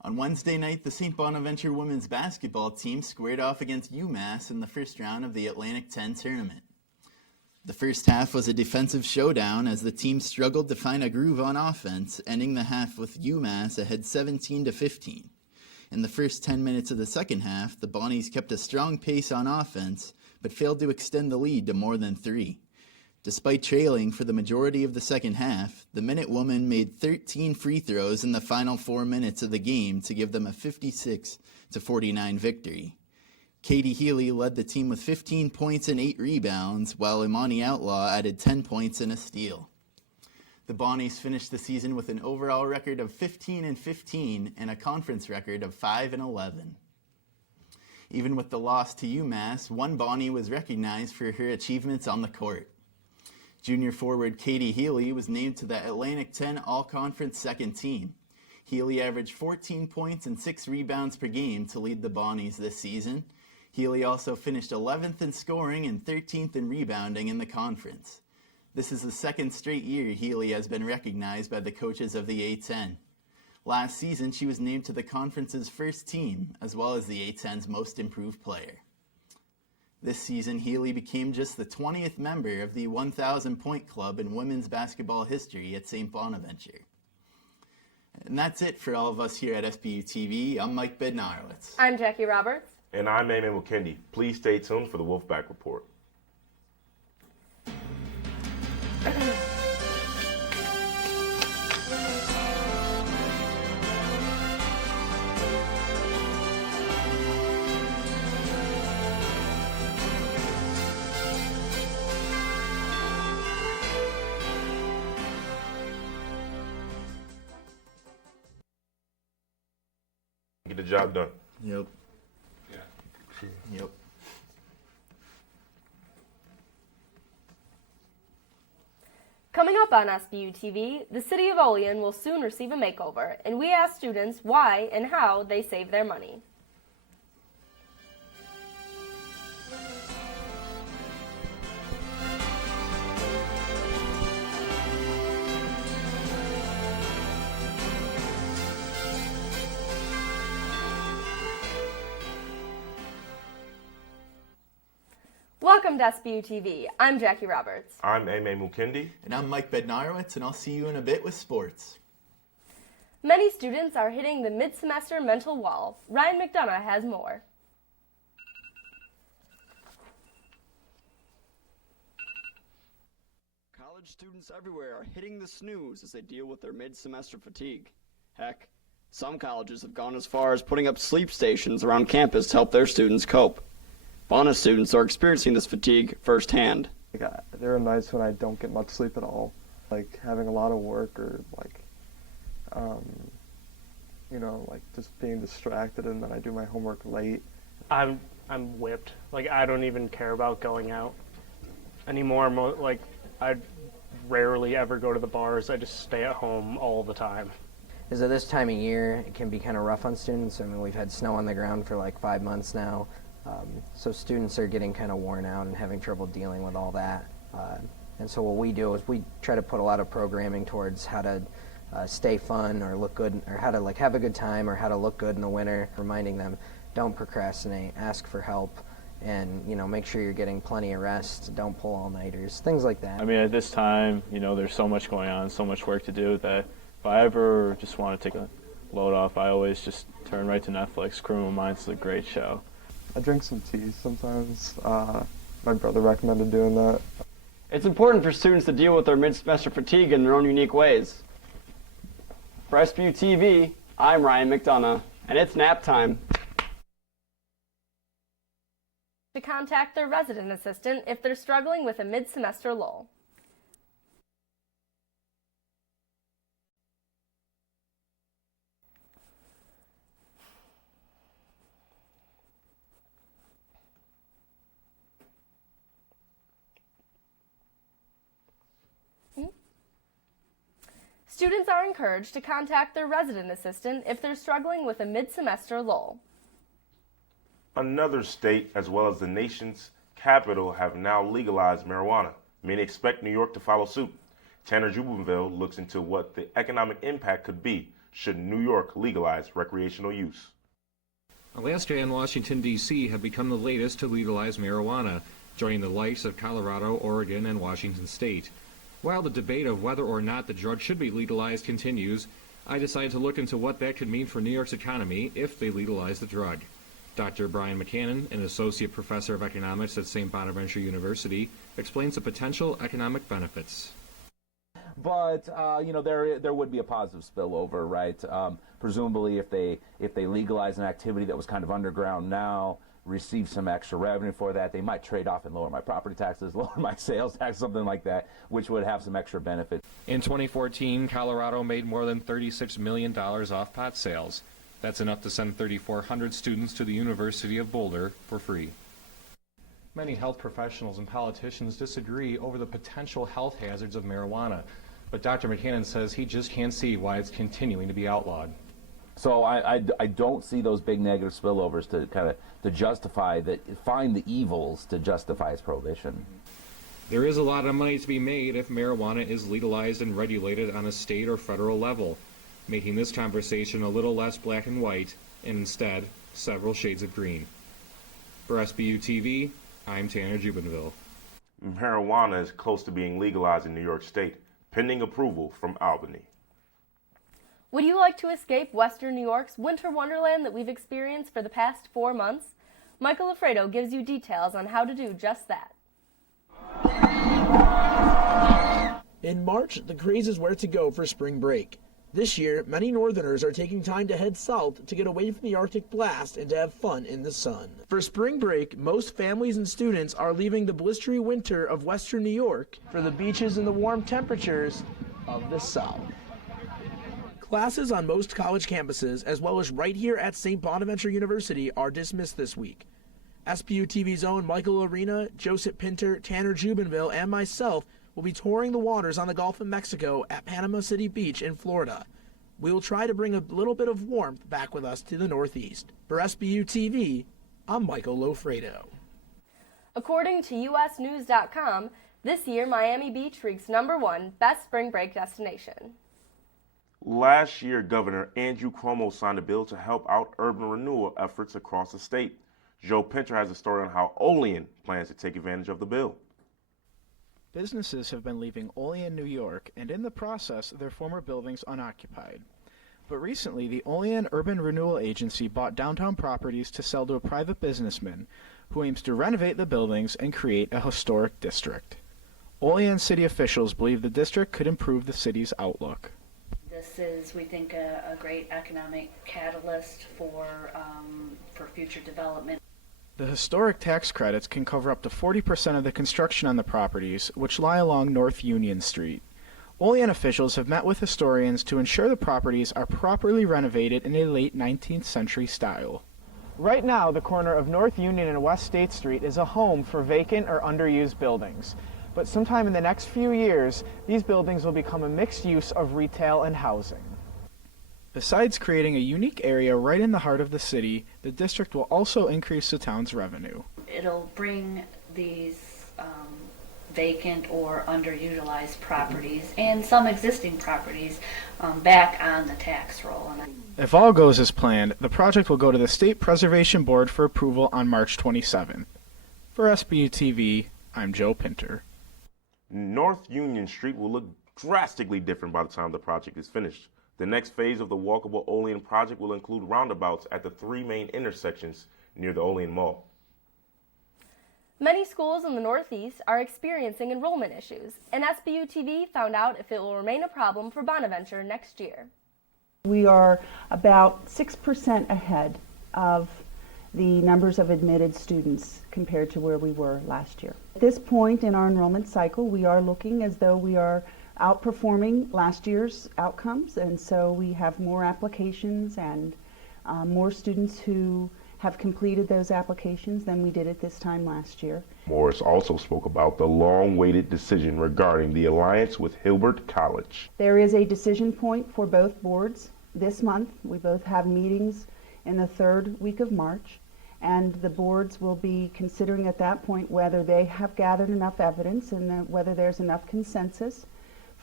On Wednesday night, the St. Bonaventure women's basketball team squared off against UMass in the first round of the Atlantic 10 tournament. The first half was a defensive showdown as the team struggled to find a groove on offense, ending the half with UMass ahead 17-15. In the first 10 minutes of the second half, the Bonnies kept a strong pace on offense, but failed to extend the lead to more than 3. Despite trailing for the majority of the second half, the Minutewomen made 13 free throws in the final 4 minutes of the game to give them a 56-49 victory. Katie Healy led the team with 15 points and 8 rebounds, while Imani Outlaw added 10 points and a steal. The Bonnies finished the season with an overall record of 15-15 and a conference record of 5-11. Even with the loss to UMass, one Bonnie was recognized for her achievements on the court. Junior forward Katie Healy was named to the Atlantic 10 All Conference second team. Healy averaged 14 points and 6 rebounds per game to lead the Bonnies this season. Healy also finished 11th in scoring and 13th in rebounding in the conference. This is the second straight year Healy has been recognized by the coaches of the A10. Last season, she was named to the conference's first team, as well as the A10's most improved player. This season, Healy became just the 20th member of the 1,000-point club in women's basketball history at St. Bonaventure. And that's it for all of us here at Sbu TV. I'm Mike Bednarowicz. I'm Jackie Roberts. And I'm A10 Mukendi. Please stay tuned for the Wolfpack Report. Get the job done. Yep. Yeah. Yep. Coming up on Sbu TV, the city of Olean will soon receive a makeover, and we ask students why and how they save their money. Welcome to Sbu TV. I'm Jackie Roberts. I'm A10 Mukendi. And I'm Mike Bednarowicz, and I'll see you in a bit with sports. Many students are hitting the mid-semester mental wall. Ryan McDonough has more. College students everywhere are hitting the snooze as they deal with their mid-semester fatigue. Heck, some colleges have gone as far as putting up sleep stations around campus to help their students cope. Bona students are experiencing this fatigue firsthand. There are nights when I don't get much sleep at all, like having a lot of work or just being distracted, and then I do my homework late. I'm whipped. Like, I don't even care about going out anymore. I rarely ever go to the bars. I just stay at home all the time. Because at this time of year, it can be kind of rough on students. I mean, we've had snow on the ground for like 5 months now. So students are getting kind of worn out and having trouble dealing with all that. And so what we do is we try to put a lot of programming towards how to stay fun or look good, or how to have a good time, or how to look good in the winter, reminding them don't procrastinate, ask for help, and make sure you're getting plenty of rest, don't pull all-nighters, things like that. I mean, at this time, there's so much going on, so much work to do, that if I ever just want to take a load off, I always just turn right to Netflix. Criminal Minds is a great show. I drink some tea sometimes. My brother recommended doing that. It's important for students to deal with their mid-semester fatigue in their own unique ways. For Sbu TV, I'm Ryan McDonough, and it's nap time. To contact their resident assistant if they're struggling with a mid-semester lull. Students are encouraged to contact their resident assistant if they're struggling with a mid-semester lull. Another state, as well as the nation's capital, have now legalized marijuana. Many expect New York to follow suit. Tanner Jubenville looks into what the economic impact could be Should New York legalize recreational use? Alaska and Washington, D.C. have become the latest to legalize marijuana, joining the likes of Colorado, Oregon, and Washington State. While the debate of whether or not the drug should be legalized continues, I decided to look into what that could mean for New York's economy if they legalize the drug. Dr. Brian McCann, an associate professor of economics at St. Bonaventure University, explains the potential economic benefits. But there would be a positive spillover, right? Presumably, if they legalize an activity that was kind of underground now, receive some extra revenue for that, they might trade off and lower my property taxes, lower my sales tax, something like that, which would have some extra benefit. In 2014, Colorado made more than $36 million off pot sales. That's enough to send 3,400 students to the University of Boulder for free. Many health professionals and politicians disagree over the potential health hazards of marijuana, but Dr. McCann says he just can't see why it's continuing to be outlawed. So I don't see those big negative spillovers to justify find the evils to justify its prohibition. There is a lot of money to be made if marijuana is legalized and regulated on a state or federal level, making this conversation a little less black and white, and instead several shades of green. For Sbu TV, I'm Tanner Jubenville. Marijuana is close to being legalized in New York State, pending approval from Albany. Would you like to escape Western New York's winter wonderland that we've experienced for the past 4 months? Michael Loffredo gives you details on how to do just that. In March, the craze is where to go for spring break. This year, many Northerners are taking time to head south to get away from the Arctic blast and to have fun in the sun. For spring break, most families and students are leaving the blistery winter of Western New York for the beaches and the warm temperatures of the South. Classes on most college campuses, as well as right here at St. Bonaventure University, are dismissed this week. Sbu TV's own Michael Arena, Joseph Pinter, Tanner Jubenville, and myself will be touring the waters on the Gulf of Mexico at Panama City Beach in Florida. We will try to bring a little bit of warmth back with us to the Northeast. For Sbu TV, I'm Michael Loffredo. According to USNews.com, this year Miami Beach ranks #1 best spring break destination. Last year, Governor Andrew Cuomo signed a bill to help out urban renewal efforts across the state. Joe Pinter has a story on how Olean plans to take advantage of the bill. Businesses have been leaving Olean, New York, and in the process, their former buildings unoccupied. But recently, the Olean Urban Renewal Agency bought downtown properties to sell to a private businessman who aims to renovate the buildings and create a historic district. Olean city officials believe the district could improve the city's outlook. This is, we think, a great economic catalyst for future development. The historic tax credits can cover up to 40% of the construction on the properties, which lie along North Union Street. Olean officials have met with historians to ensure the properties are properly renovated in a late 19th century style. Right now, the corner of North Union and West State Street is a home for vacant or underused buildings. But sometime in the next few years, these buildings will become a mixed use of retail and housing. Besides creating a unique area right in the heart of the city, the district will also increase the town's revenue. It'll bring these vacant or underutilized properties and some existing properties back on the tax roll. If all goes as planned, the project will go to the State Preservation Board for approval on March 27. For Sbu TV, I'm Joe Pinter. North Union Street will look drastically different by the time the project is finished. The next phase of the walkable Olean project will include roundabouts at the 3 main intersections near the Olean Mall. Many schools in the Northeast are experiencing enrollment issues, and Sbu TV found out if it will remain a problem for Bonaventure next year. We are about 6% ahead of the numbers of admitted students compared to where we were last year. At this point in our enrollment cycle, we are looking as though we are outperforming last year's outcomes, and so we have more applications and more students who have completed those applications than we did at this time last year. Morris also spoke about the long-awaited decision regarding the alliance with Hilbert College. There is a decision point for both boards this month. We both have meetings in the 3rd week of March, and the boards will be considering at that point whether they have gathered enough evidence and whether there's enough consensus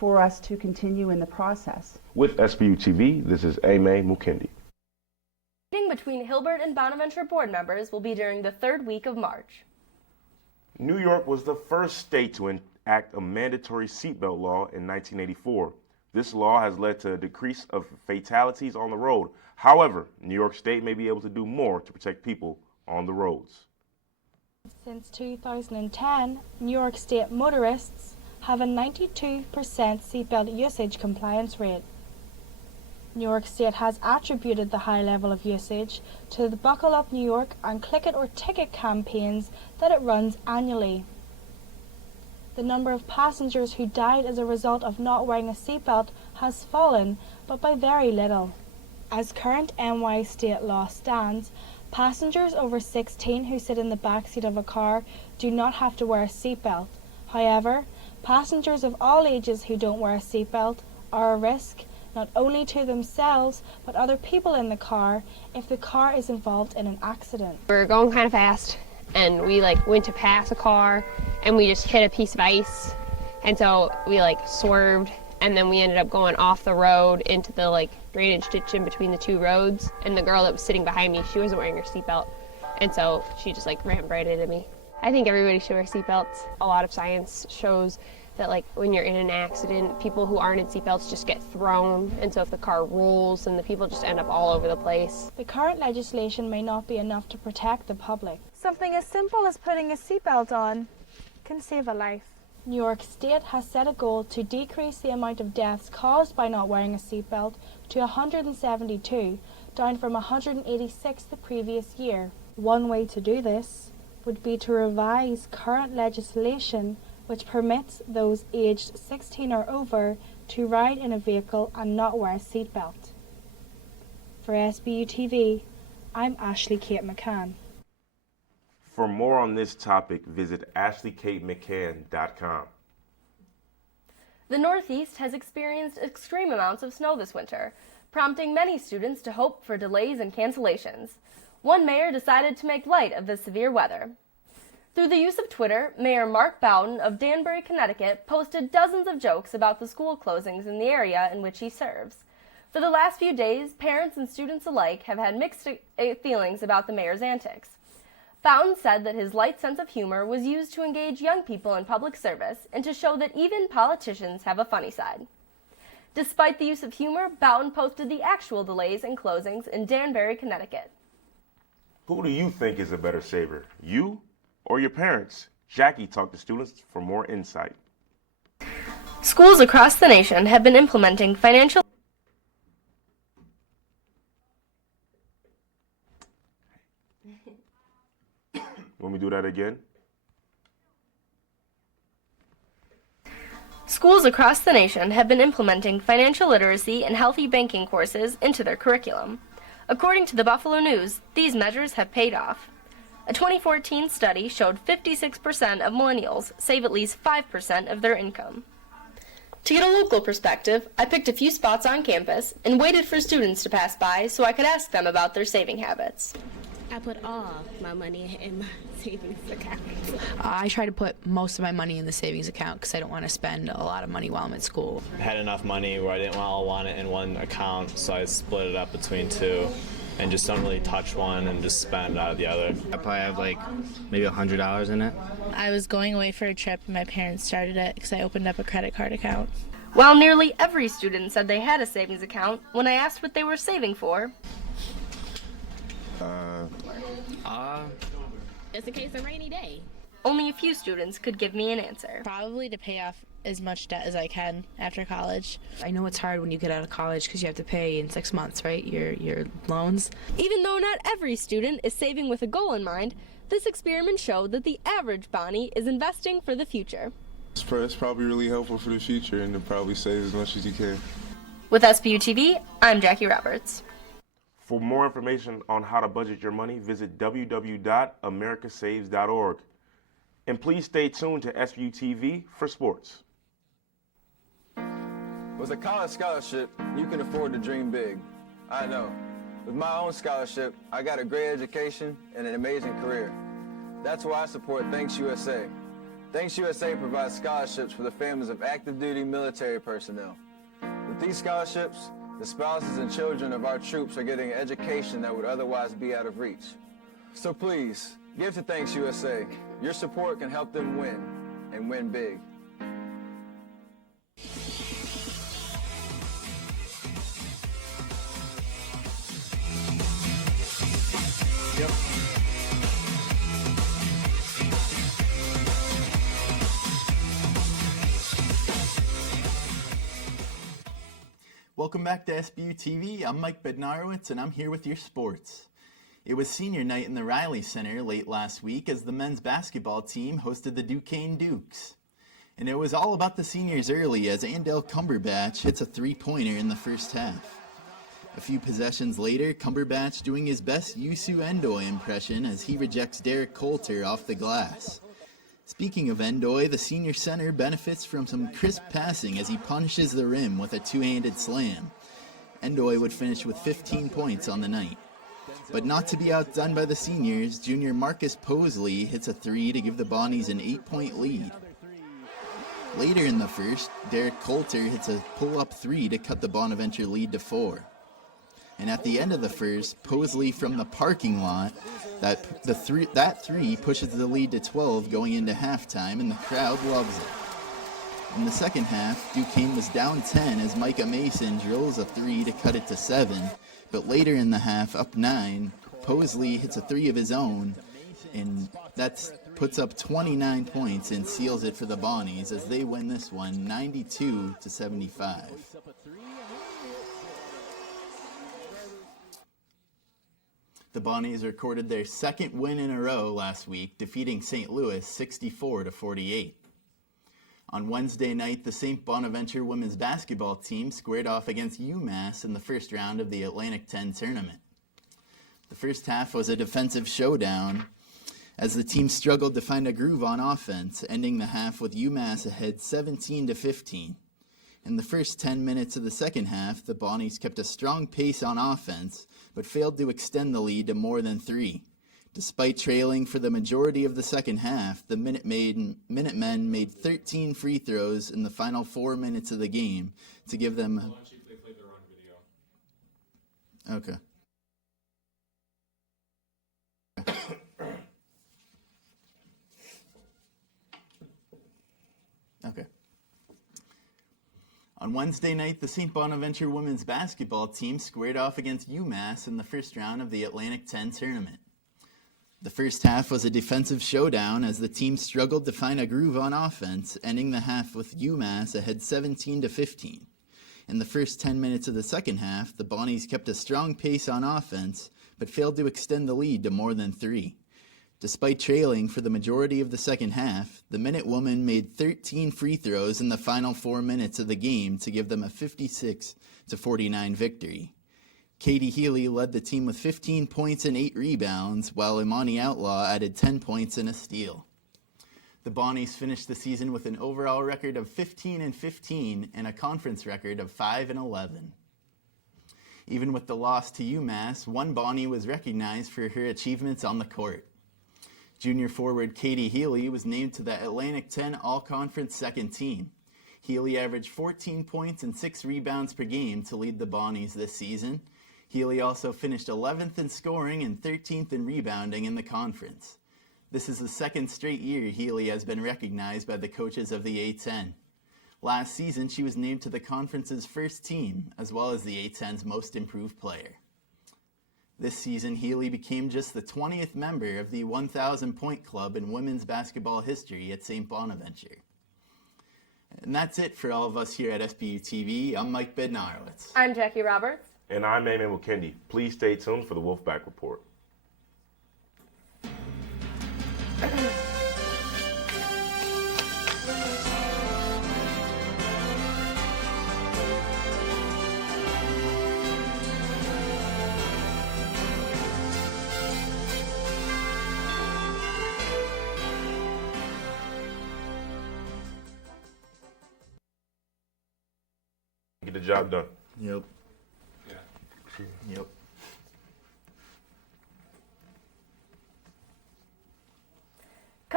for us to continue in the process. With Sbu Tv, this is A10 Mukendi. Meeting between Hilbert and Bonaventure board members will be during the third week of March. New York was the first state to enact a mandatory seatbelt law in 1984. This law has led to a decrease of fatalities on the road. However, New York State may be able to do more to protect people on the roads. Since 2010, New York State motorists have a 92% seatbelt usage compliance rate. New York State has attributed the high level of usage to the Buckle Up New York and Click It or Ticket campaigns that it runs annually. The number of passengers who died as a result of not wearing a seatbelt has fallen, but by very little. As current NY state law stands, passengers over 16 who sit in the backseat of a car do not have to wear a seatbelt. However, passengers of all ages who don't wear a seatbelt are a risk not only to themselves but other people in the car if the car is involved in an accident. We were going kind of fast and we went to pass a car and we just hit a piece of ice, and so we swerved and then we ended up going off the road into the drainage ditch in between the two roads, and the girl that was sitting behind me, she wasn't wearing her seatbelt, and so she just rammed right into me. I think everybody should wear seatbelts. A lot of science shows that when you're in an accident, people who aren't in seatbelts just get thrown, and so if the car rolls, then the people just end up all over the place. The current legislation may not be enough to protect the public. Something as simple as putting a seatbelt on can save a life. New York State has set a goal to decrease the amount of deaths caused by not wearing a seatbelt to 172, down from 186 the previous year. One way to do this would be to revise current legislation which permits those aged 16 or over to ride in a vehicle and not wear a seatbelt. For Sbu TV, I'm Ashley Kate McCann. For more on this topic, visit ashleykatemccann.com. The Northeast has experienced extreme amounts of snow this winter, prompting many students to hope for delays and cancellations. One mayor decided to make light of the severe weather. Through the use of Twitter, Mayor Mark Bowden of Danbury, Connecticut, posted dozens of jokes about the school closings in the area in which he serves. For the last few days, parents and students alike have had mixed feelings about the mayor's antics. Bowden said that his light sense of humor was used to engage young people in public service and to show that even politicians have a funny side. Despite the use of humor, Bowden posted the actual delays and closings in Danbury, Connecticut. Who do you think is a better saver, you or your parents? Jackie talked to students for more insight. Schools across the nation have been implementing financial Let me do that again. Schools across the nation have been implementing financial literacy and healthy banking courses into their curriculum. According to the Buffalo News, these measures have paid off. A 2014 study showed 56% of millennials save at least 5% of their income. To get a local perspective, I picked a few spots on campus and waited for students to pass by so I could ask them about their saving habits. I put all my money in my savings account. I try to put most of my money in the savings account because I don't want to spend a lot of money while I'm at school. I had enough money where I didn't all want it in one account, so I split it up between two and just don't really touch one and just spend out of the other. I probably have maybe $100 in it. I was going away for a trip and my parents started it because I opened up a credit card account. While nearly every student said they had a savings account, when I asked what they were saving for, just in case a rainy day. Only a few students could give me an answer. Probably to pay off as much debt as I can after college. I know it's hard when you get out of college because you have to pay in 6 months, right, your loans. Even though not every student is saving with a goal in mind, this experiment showed that the average Bonnie is investing for the future. It's probably really helpful for the future, and to probably save as much as you can. With Sbu TV, I'm Jackie Roberts. For more information on how to budget your money, visit www.americasaves.org. And please stay tuned to Sbu TV for sports. With a college scholarship, you can afford to dream big. I know. With my own scholarship, I got a great education and an amazing career. That's why I support Thanks USA. Thanks USA provides scholarships for the families of active duty military personnel. With these scholarships, the spouses and children of our troops are getting an education that would otherwise be out of reach. So please, give to Thanks USA. Your support can help them win, and win big. Yep. Welcome back to Sbu TV. I'm Mike Bednarowicz, and I'm here with your sports. It was senior night in the Riley Center late last week as the men's basketball team hosted the Duquesne Dukes. And it was all about the seniors early as Andale Cumberbatch hits a three-pointer in the first half. A few possessions later, Cumberbatch doing his best Yusu Endoy impression as he rejects Derek Coulter off the glass. Speaking of Endoy, the senior center benefits from some crisp passing as he punishes the rim with a two-handed slam. Endoy would finish with 15 points on the night. But not to be outdone by the seniors, junior Marcus Posley hits a three to give the Bonnies an 8-point lead. Later in the first, Derek Coulter hits a pull-up three to cut the Bonaventure lead to 4. And at the end of the first, Posley from the parking lot, that three pushes the lead to 12 going into halftime, and the crowd loves it. In the second half, Duquesne was down 10 as Micah Mason drills a three to cut it to 7, but later in the half, up 9, Posley hits a three of his own, and that puts up 29 points and seals it for the Bonnies as they win this one 92-75. The Bonnies recorded their second win in a row last week, defeating St. Louis 64-48. On Wednesday night, the St. Bonaventure women's basketball team squared off against UMass in the first round of the Atlantic 10 tournament. The first half was a defensive showdown as the team struggled to find a groove on offense, ending the half with UMass ahead 17-15. In the first 10 minutes of the second half, the Bonnies kept a strong pace on offense, but failed to extend the lead to more than 3. Despite trailing for the majority of the second half, the Minutemen made 13 free throws in the final 4 minutes of the game to give them... They played their own video. Okay. On Wednesday night, the St. Bonaventure women's basketball team squared off against UMass in the first round of the Atlantic 10 tournament. The first half was a defensive showdown as the team struggled to find a groove on offense, ending the half with UMass ahead 17-15. In the first 10 minutes of the second half, the Bonnies kept a strong pace on offense, but failed to extend the lead to more than 3. Despite trailing for the majority of the second half, the Minutewomen made 13 free throws in the final 4 minutes of the game to give them a 56-49 victory. Katie Healy led the team with 15 points and 8 rebounds, while Imani Outlaw added 10 points and a steal. The Bonnies finished the season with an overall record of 15-15 and a conference record of 5-11. Even with the loss to UMass, one Bonnie was recognized for her achievements on the court. Junior forward Katie Healy was named to the Atlantic 10 All Conference second team. Healy averaged 14 points and 6 rebounds per game to lead the Bonnies this season. Healy also finished 11th in scoring and 13th in rebounding in the conference. This is the second straight year Healy has been recognized by the coaches of the A10. Last season, she was named to the conference's first team, as well as the A10's most improved player. This season, Healy became just the 20th member of the 1,000-point club in women's basketball history at St. Bonaventure. And that's it for all of us here at Sbu TV. I'm Mike Bednarowicz. I'm Jackie Roberts. And I'm Eamon Mukendi. Please stay tuned for the Wolfpack Report. Get the job done. Yep. Yeah. Yep.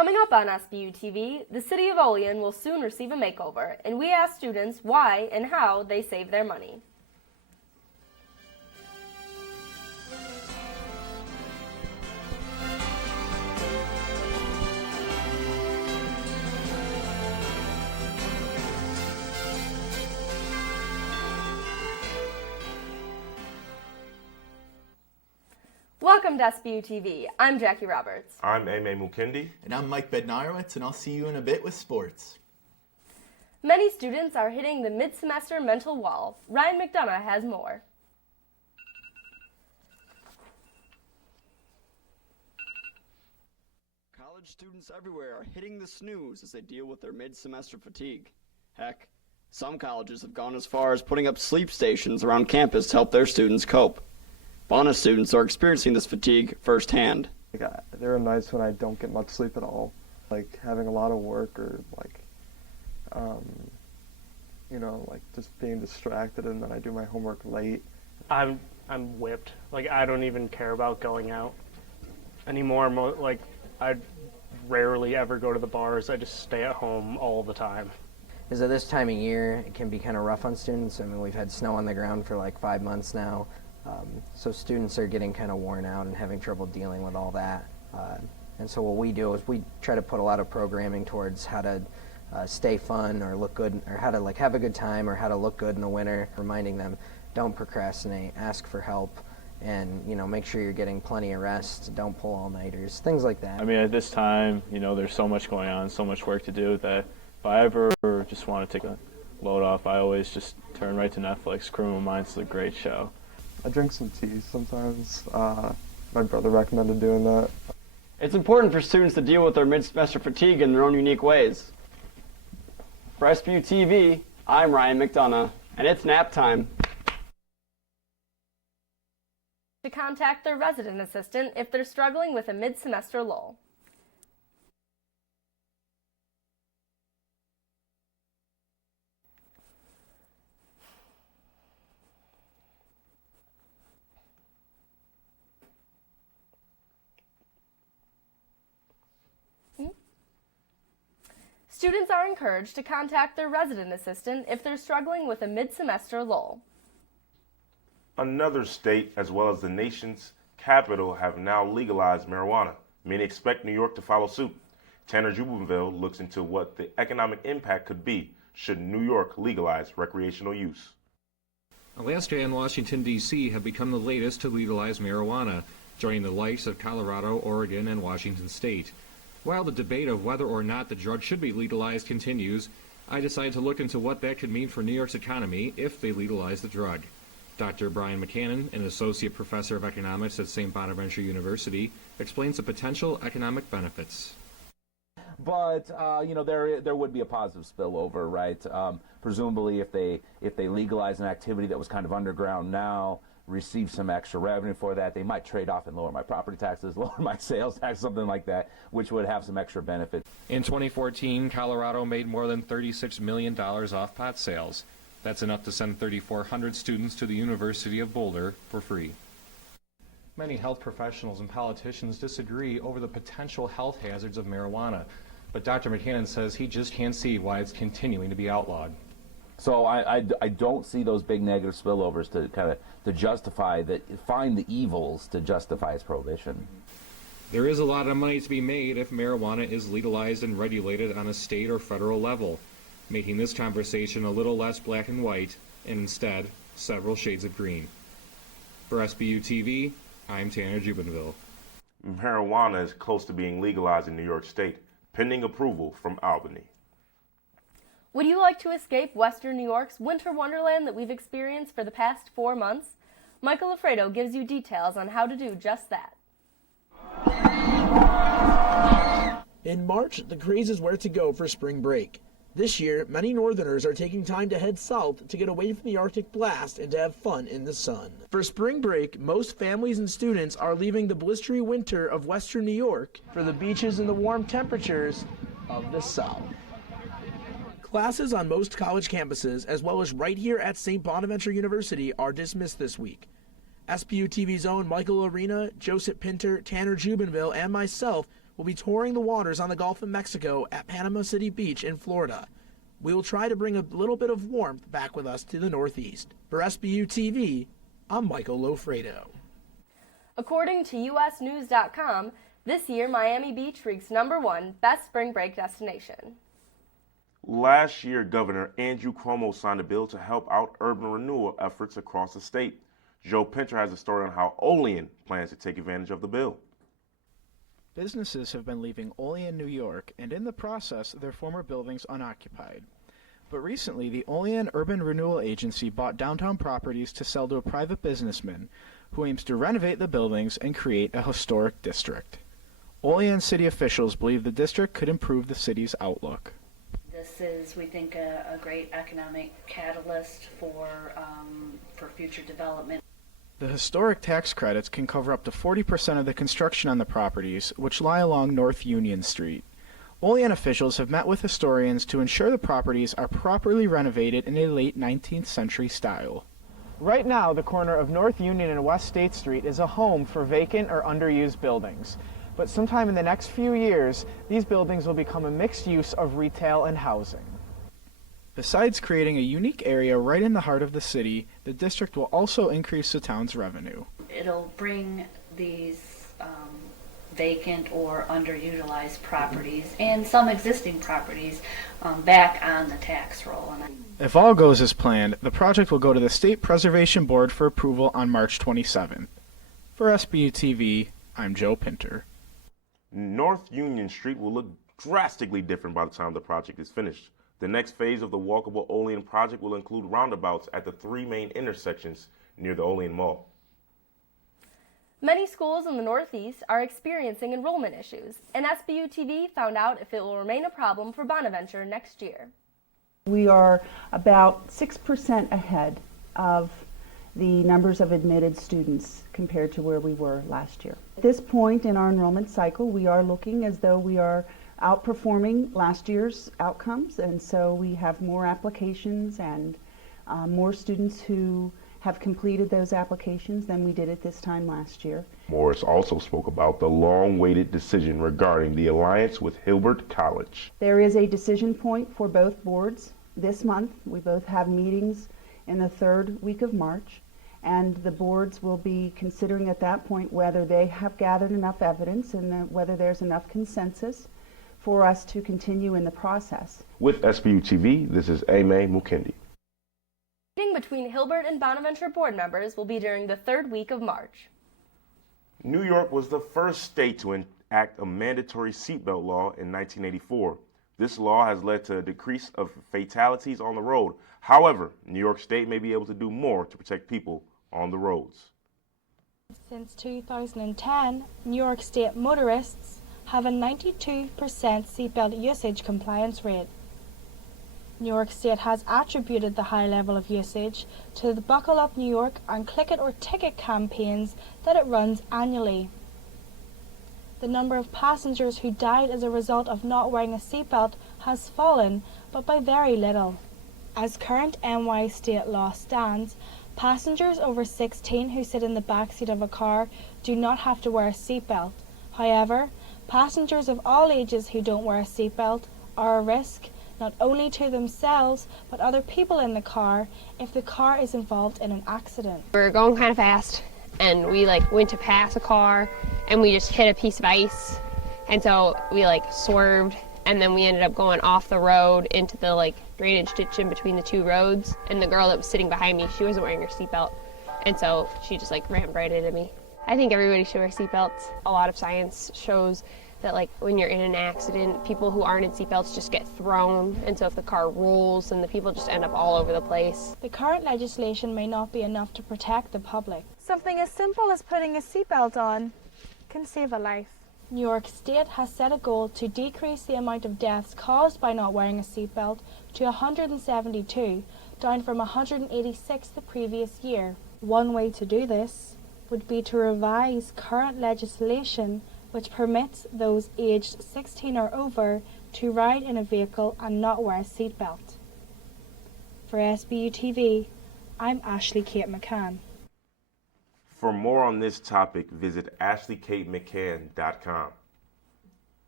Coming up on Sbu TV, the city of Olean will soon receive a makeover, and we ask students why and how they save their money. Welcome to Sbu TV. I'm Jackie Roberts. I'm Mukendi. And I'm Mike Bednarowicz, and I'll see you in a bit with sports. Many students are hitting the mid-semester mental wall. Ryan McDonough has more. College students everywhere are hitting the snooze as they deal with their mid-semester fatigue. Heck, some colleges have gone as far as putting up sleep stations around campus to help their students cope. Bonus students are experiencing this fatigue firsthand. There are nights when I don't get much sleep at all, like having a lot of work or just being distracted, and then I do my homework late. I'm whipped. I don't even care about going out anymore. I rarely ever go to the bars. I just stay at home all the time. Because at this time of year, it can be kind of rough on students. I mean, we've had snow on the ground for 5 months now. So students are getting kind of worn out and having trouble dealing with all that. And so what we do is we try to put a lot of programming towards how to stay fun or look good, or how to have a good time, or how to look good in the winter, reminding them don't procrastinate, ask for help, and make sure you're getting plenty of rest, don't pull all-nighters, things like that. I mean, at this time, there's so much going on, so much work to do, that if I ever just want to take a load off, I always just turn right to Netflix. Criminal Minds is a great show. I drink some tea sometimes. My brother recommended doing that. It's important for students to deal with their mid-semester fatigue in their own unique ways. For Sbu TV, I'm Ryan McDonough, and it's nap time. To contact their resident assistant if they're struggling with a mid-semester lull. Students are encouraged to contact their resident assistant if they're struggling with a mid-semester lull. Another state, as well as the nation's capital, have now legalized marijuana. Many expect New York to follow suit. Tanner Jubenville looks into what the economic impact could be should New York legalize recreational use. Alaska and Washington, D.C. have become the latest to legalize marijuana, joining the likes of Colorado, Oregon, and Washington State. While the debate of whether or not the drug should be legalized continues, I decided to look into what that could mean for New York's economy if they legalize the drug. Dr. Brian McCann, an associate professor of economics at St. Bonaventure University, explains the potential economic benefits. But there would be a positive spillover, right? Presumably, if they legalize an activity that was kind of underground now, receive some extra revenue for that, they might trade off and lower my property taxes, lower my sales tax, something like that, which would have some extra benefit. In 2014, Colorado made more than $36 million off pot sales. That's enough to send 3,400 students to the University of Boulder for free. Many health professionals and politicians disagree over the potential health hazards of marijuana, but Dr. McCann says he just can't see why it's continuing to be outlawed. So I don't see those big negative spillovers to justify find the evils to justify its prohibition. There is a lot of money to be made if marijuana is legalized and regulated on a state or federal level, making this conversation a little less black and white, and instead, several shades of green. For Sbu TV, I'm Tanner Jubenville. Marijuana is close to being legalized in New York State, pending approval from Albany. Would you like to escape Western New York's winter wonderland that we've experienced for the past 4 months? Michael Loffredo gives you details on how to do just that. In March, the craze is where to go for spring break. This year, many Northerners are taking time to head south to get away from the Arctic blast and to have fun in the sun. For spring break, most families and students are leaving the blistery winter of Western New York for the beaches and the warm temperatures of the South. Classes on most college campuses, as well as right here at St. Bonaventure University, are dismissed this week. Sbu TV's own Michael Arena, Joseph Pinter, Tanner Jubenville, and myself will be touring the waters on the Gulf of Mexico at Panama City Beach in Florida. We will try to bring a little bit of warmth back with us to the Northeast. For Sbu TV, I'm Michael Loffredo. According to USNews.com, this year Miami Beach ranks #1 best spring break destination. Last year, Governor Andrew Cuomo signed a bill to help out urban renewal efforts across the state. Joe Pinter has a story on how Olean plans to take advantage of the bill. Businesses have been leaving Olean, New York, and in the process, their former buildings unoccupied. But recently, the Olean Urban Renewal Agency bought downtown properties to sell to a private businessman who aims to renovate the buildings and create a historic district. Olean city officials believe the district could improve the city's outlook. This is, we think, a great economic catalyst for future development. The historic tax credits can cover up to 40% of the construction on the properties, which lie along North Union Street. Olean officials have met with historians to ensure the properties are properly renovated in a late 19th century style. Right now, the corner of North Union and West State Street is a home for vacant or underused buildings. But sometime in the next few years, these buildings will become a mixed use of retail and housing. Besides creating a unique area right in the heart of the city, the district will also increase the town's revenue. It'll bring these vacant or underutilized properties and some existing properties back on the tax roll. If all goes as planned, the project will go to the State Preservation Board for approval on March 27th. For Sbu TV, I'm Joe Pinter. North Union Street will look drastically different by the time the project is finished. The next phase of the walkable Olean project will include roundabouts at the 3 main intersections near the Olean Mall. Many schools in the Northeast are experiencing enrollment issues, and Sbu TV found out if it will remain a problem for Bonaventure next year. We are about 6% ahead of the numbers of admitted students compared to where we were last year. At this point in our enrollment cycle, we are looking as though we are outperforming last year's outcomes, and so we have more applications and more students who have completed those applications than we did at this time last year. Morris also spoke about the long-awaited decision regarding the alliance with Hilbert College. There is a decision point for both boards this month. We both have meetings in the 3rd week of March, and the boards will be considering at that point whether they have gathered enough evidence and whether there's enough consensus for us to continue in the process. With Sbu TV, this is A10 Mukendi. Meeting between Hilbert and Bonaventure board members will be during the 3rd week of March. New York was the first state to enact a mandatory seatbelt law in 1984. This law has led to a decrease of fatalities on the road. However, New York State may be able to do more to protect people on the roads. Since 2010, New York State motorists have a 92% seatbelt usage compliance rate. New York State has attributed the high level of usage to the Buckle Up New York and Click It or Ticket campaigns that it runs annually. The number of passengers who died as a result of not wearing a seatbelt has fallen, but by very little. As current NY state law stands, passengers over 16 who sit in the backseat of a car do not have to wear a seatbelt. However, passengers of all ages who don't wear a seatbelt are a risk not only to themselves but other people in the car if the car is involved in an accident. We were going kind of fast and we went to pass a car and we just hit a piece of ice, and so we swerved, and then we ended up going off the road into the drainage ditch in between the 2 roads, and the girl that was sitting behind me, she wasn't wearing her seatbelt, and so she just rammed right into me. I think everybody should wear seatbelts. A lot of science shows that when you're in an accident, people who aren't in seatbelts just get thrown, and so if the car rolls, then the people just end up all over the place. The current legislation may not be enough to protect the public. Something as simple as putting a seatbelt on can save a life. New York State has set a goal to decrease the amount of deaths caused by not wearing a seatbelt to 172, down from 186 the previous year. One way to do this would be to revise current legislation which permits those aged 16 or over to ride in a vehicle and not wear a seatbelt. For Sbu TV, I'm Ashley Kate McCann. For more on this topic, visit ashleykatemccann.com.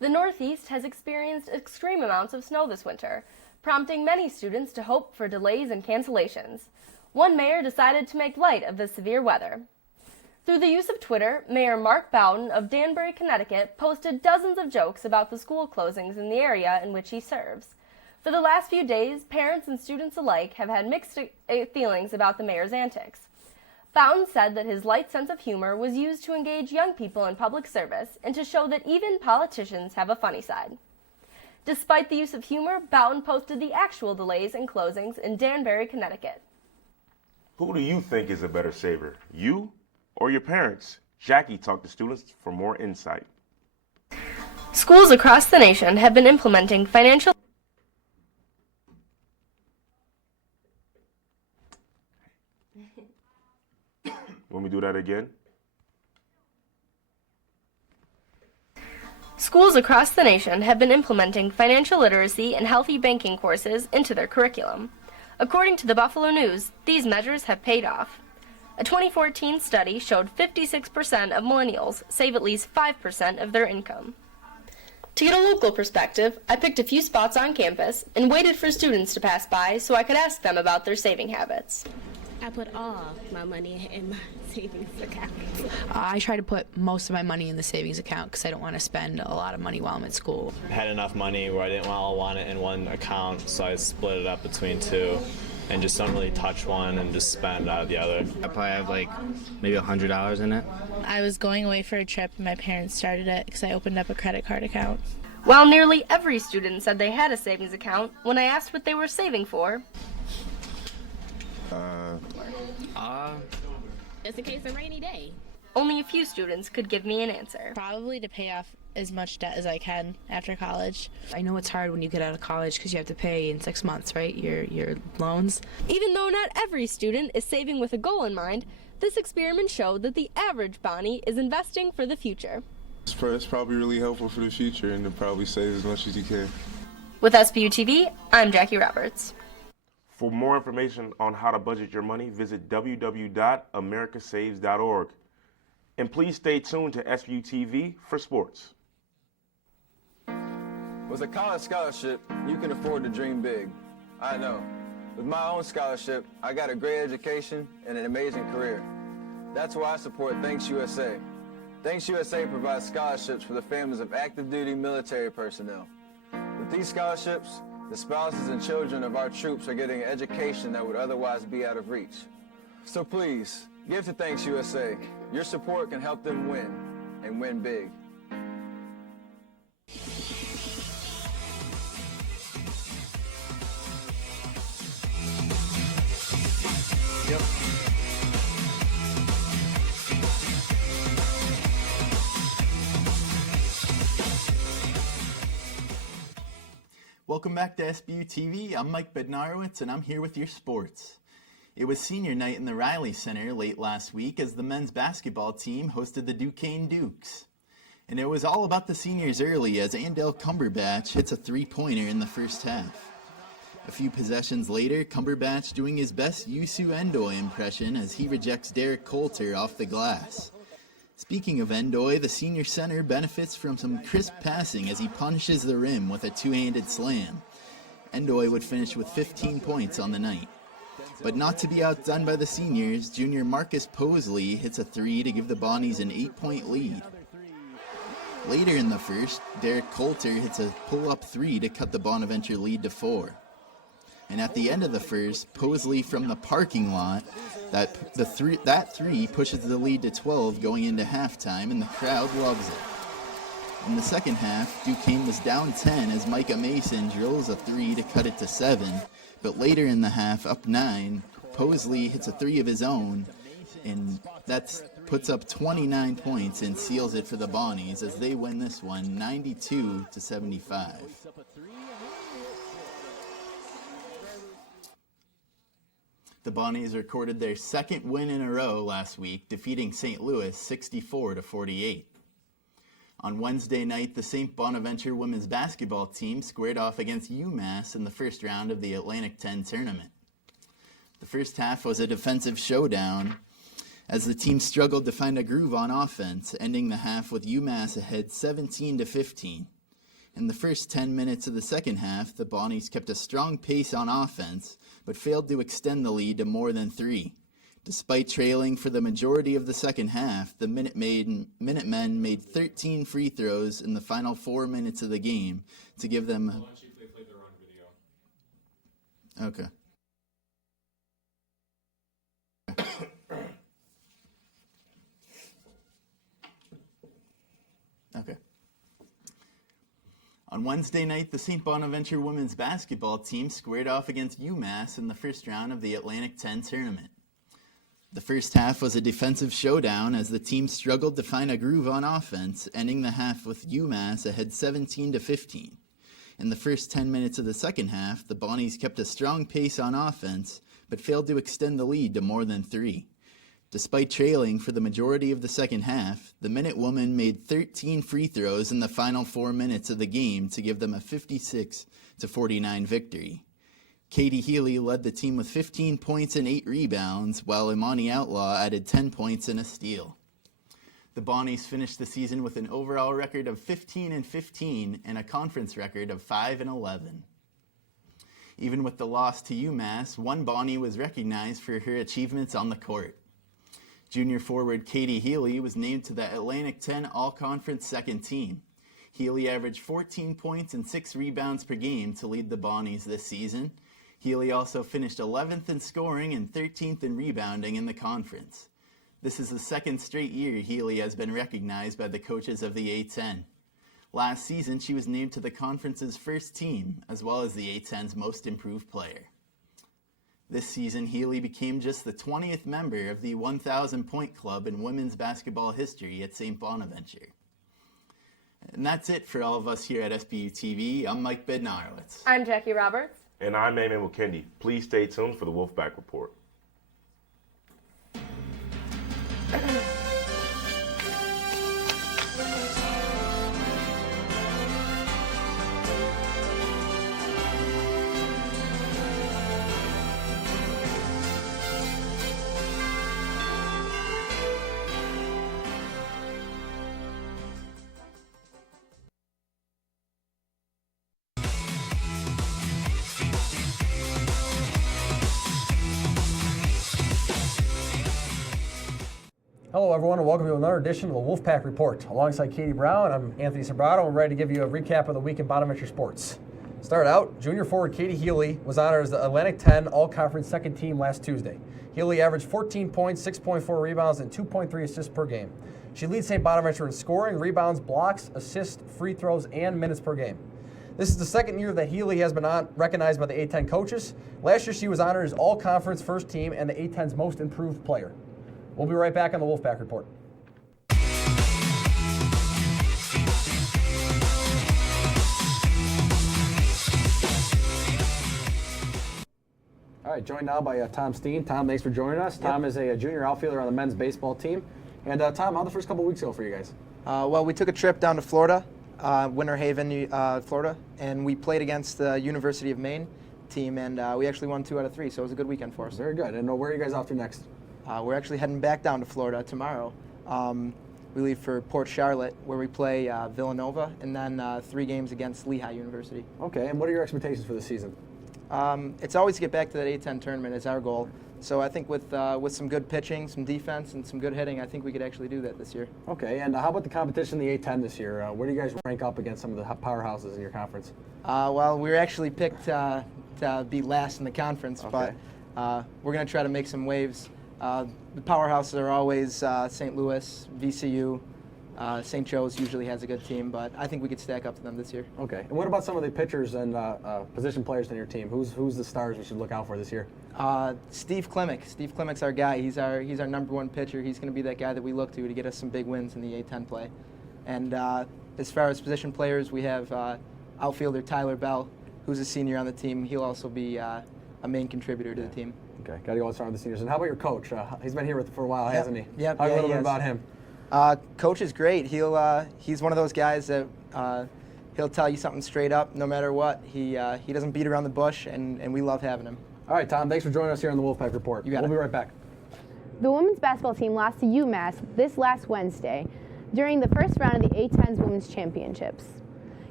The Northeast has experienced extreme amounts of snow this winter, prompting many students to hope for delays and cancellations. One mayor decided to make light of the severe weather. Through the use of Twitter, Mayor Mark Bowden of Danbury, Connecticut, posted dozens of jokes about the school closings in the area in which he serves. For the last few days, parents and students alike have had mixed feelings about the mayor's antics. Bowden said that his light sense of humor was used to engage young people in public service and to show that even politicians have a funny side. Despite the use of humor, Bowden posted the actual delays and closings in Danbury, Connecticut. Who do you think is a better saver, you or your parents? Jackie talked to students for more insight. Schools across the nation have been implementing financial When we do that again? Schools across the nation have been implementing financial literacy and healthy banking courses into their curriculum. According to the Buffalo News, these measures have paid off. A 2014 study showed 56% of millennials save at least 5% of their income. To get a local perspective, I picked a few spots on campus and waited for students to pass by so I could ask them about their saving habits. I put all my money in my savings account. I try to put most of my money in the savings account because I don't want to spend a lot of money while I'm at school. I had enough money where I didn't all want it in one account, so I split it up between two and just don't really touch one and just spend out of the other. I probably have like maybe $100 in it. I was going away for a trip and my parents started it because I opened up a credit card account. While nearly every student said they had a savings account, when I asked what they were saving for, just in case of a rainy day. only a few students could give me an answer. Probably to pay off as much debt as I can after college. I know it's hard when you get out of college because you have to pay in 6 months, right? Your loans. Even though not every student is saving with a goal in mind, this experiment showed that the average Bonnie is investing for the future. It's probably really helpful for the future and to probably save as much as you can. With Sbu Tv, I'm Jackie Roberts. For more information on how to budget your money, visit www.americasaves.org. And please stay tuned to Sbu Tv for sports. With a college scholarship, you can afford to dream big. I know. With my own scholarship, I got a great education and an amazing career. That's why I support Thanks USA. Thanks USA provides scholarships for the families of active duty military personnel. With these scholarships, the spouses and children of our troops are getting an education that would otherwise be out of reach. So please, give to Thanks USA. Your support can help them win, and win big. Yep. Welcome back to Sbu TV. I'm Mike Bednarowicz, and I'm here with your sports. It was senior night in the Riley Center late last week as the men's basketball team hosted the Duquesne Dukes. And it was all about the seniors early as Andale Cumberbatch hits a three-pointer in the first half. A few possessions later, Cumberbatch doing his best Yusu Endoy impression as he rejects Derek Coulter off the glass. Speaking of Endoy, the senior center benefits from some crisp passing as he punishes the rim with a two-handed slam. Endoy would finish with 15 points on the night. But not to be outdone by the seniors, junior Marcus Posley hits a three to give the Bonnies an 8-point lead. Later in the first, Derek Coulter hits a pull-up three to cut the Bonaventure lead to 4. And at the end of the first, Posley from the parking lot, that three pushes the lead to 12 going into halftime, and the crowd loves it. In the second half, Duquesne was down 10 as Micah Mason drills a three to cut it to 7, but later in the half, up 9, Posley hits a three of his own, and that puts up 29 points and seals it for the Bonnies as they win this one 92-75. The Bonnies recorded their second win in a row last week, defeating St. Louis 64-48. On Wednesday night, the St. Bonaventure women's basketball team squared off against UMass in the first round of the Atlantic 10 tournament. The first half was a defensive showdown as the team struggled to find a groove on offense, ending the half with UMass ahead 17-15. In the first 10 minutes of the second half, the Bonnies kept a strong pace on offense, but failed to extend the lead to more than 3. Despite trailing for the majority of the second half, the Minutemen made 13 free throws in the final 4 minutes of the game to give them... Okay. Okay. On Wednesday night, the St. Bonaventure women's basketball team squared off against UMass in the first round of the Atlantic 10 tournament. The first half was a defensive showdown as the team struggled to find a groove on offense, ending the half with UMass ahead 17-15. In the first 10 minutes of the second half, the Bonnies kept a strong pace on offense, but failed to extend the lead to more than 3. Despite trailing for the majority of the second half, the Minutewomen made 13 free throws in the final 4 minutes of the game to give them a 56-49 victory. Katie Healy led the team with 15 points and 8 rebounds, while Imani Outlaw added 10 points and a steal. The Bonnies finished the season with an overall record of 15-15 and a conference record of 5-11. Even with the loss to UMass, one Bonnie was recognized for her achievements on the court. Junior forward Katie Healy was named to the Atlantic 10 All Conference second team. Healy averaged 14 points and 6 rebounds per game to lead the Bonnies this season. Healy also finished 11th in scoring and 13th in rebounding in the conference. This is the second straight year Healy has been recognized by the coaches of the A10. Last season, she was named to the conference's first team, as well as the A10's most improved player. This season, Healy became just the 20th member of the 1,000-point club in women's basketball history at St. Bonaventure. And that's it for all of us here at Sbu TV. I'm Mike Bednarowicz. I'm Jackie Roberts. And I'm Eamon Mukendi. Please stay tuned for the Wolfpack Report. Hello everyone and welcome to another edition of the Wolfpack Report. Alongside Katie Brown, I'm Anthony Sambratto. I'm ready to give you a recap of the week in Bonaventure sports. Start out, junior forward Katie Healy was honored as the Atlantic 10 All Conference second team last Tuesday. Healy averaged 14 points, 6.4 rebounds, and 2.3 assists per game. She leads St. Bonaventure in scoring, rebounds, blocks, assists, free throws, and minutes per game. This is the second year that Healy has been recognized by the A10 coaches. Last year she was honored as All Conference first team and the A10's most improved player. We'll be right back on the Wolfpack Report. All right, joined now by Tom Steen. Tom, thanks for joining us. Yep. Tom is a junior outfielder on the men's baseball team. And Tom, how'd the first couple weeks go for you guys? Well, we took a trip down to Florida, Winter Haven, Florida, and we played against the University of Maine team, and we actually won 2 out of 3, so it was a good weekend for us. Very good. And where are you guys off to next? We're actually heading back down to Florida tomorrow. We leave for Port Charlotte, where we play Villanova, and then 3 games against Lehigh University. Okay, and what are your expectations for the season? It's always to get back to that A10 tournament is our goal. So I think with some good pitching, some defense, and some good hitting, I think we could actually do that this year. Okay, and how about the competition in the A10 this year? Where do you guys rank up against some of the powerhouses in your conference? Well, we were actually picked to be last in the conference, okay. But we're going to try to make some waves. The powerhouses are always St. Louis, VCU, St. Joe's usually has a good team, but I think we could stack up to them this year. Okay. And what about some of the pitchers and position players on your team? Who's the stars we should look out for this year? Steve Klimek. Steve Klimek's our guy. He's our number 1 pitcher. He's going to be that guy that we look to get us some big wins in the A10 play. And as far as position players, we have outfielder Tyler Bell, who's a senior on the team. He'll also be a main contributor to the team. Okay, got to go and start with the seniors. And how about your coach? He's been here for a while, hasn't he? Yep. Talk a little bit about him. Coach is great. He's one of those guys that he'll tell you something straight up, no matter what. He doesn't beat around the bush, and we love having him. All right, Tom, thanks for joining us here on the Wolfpack Report. We'll be right back. The women's basketball team lost to UMass this last Wednesday during the first round of the A10's Women's Championships.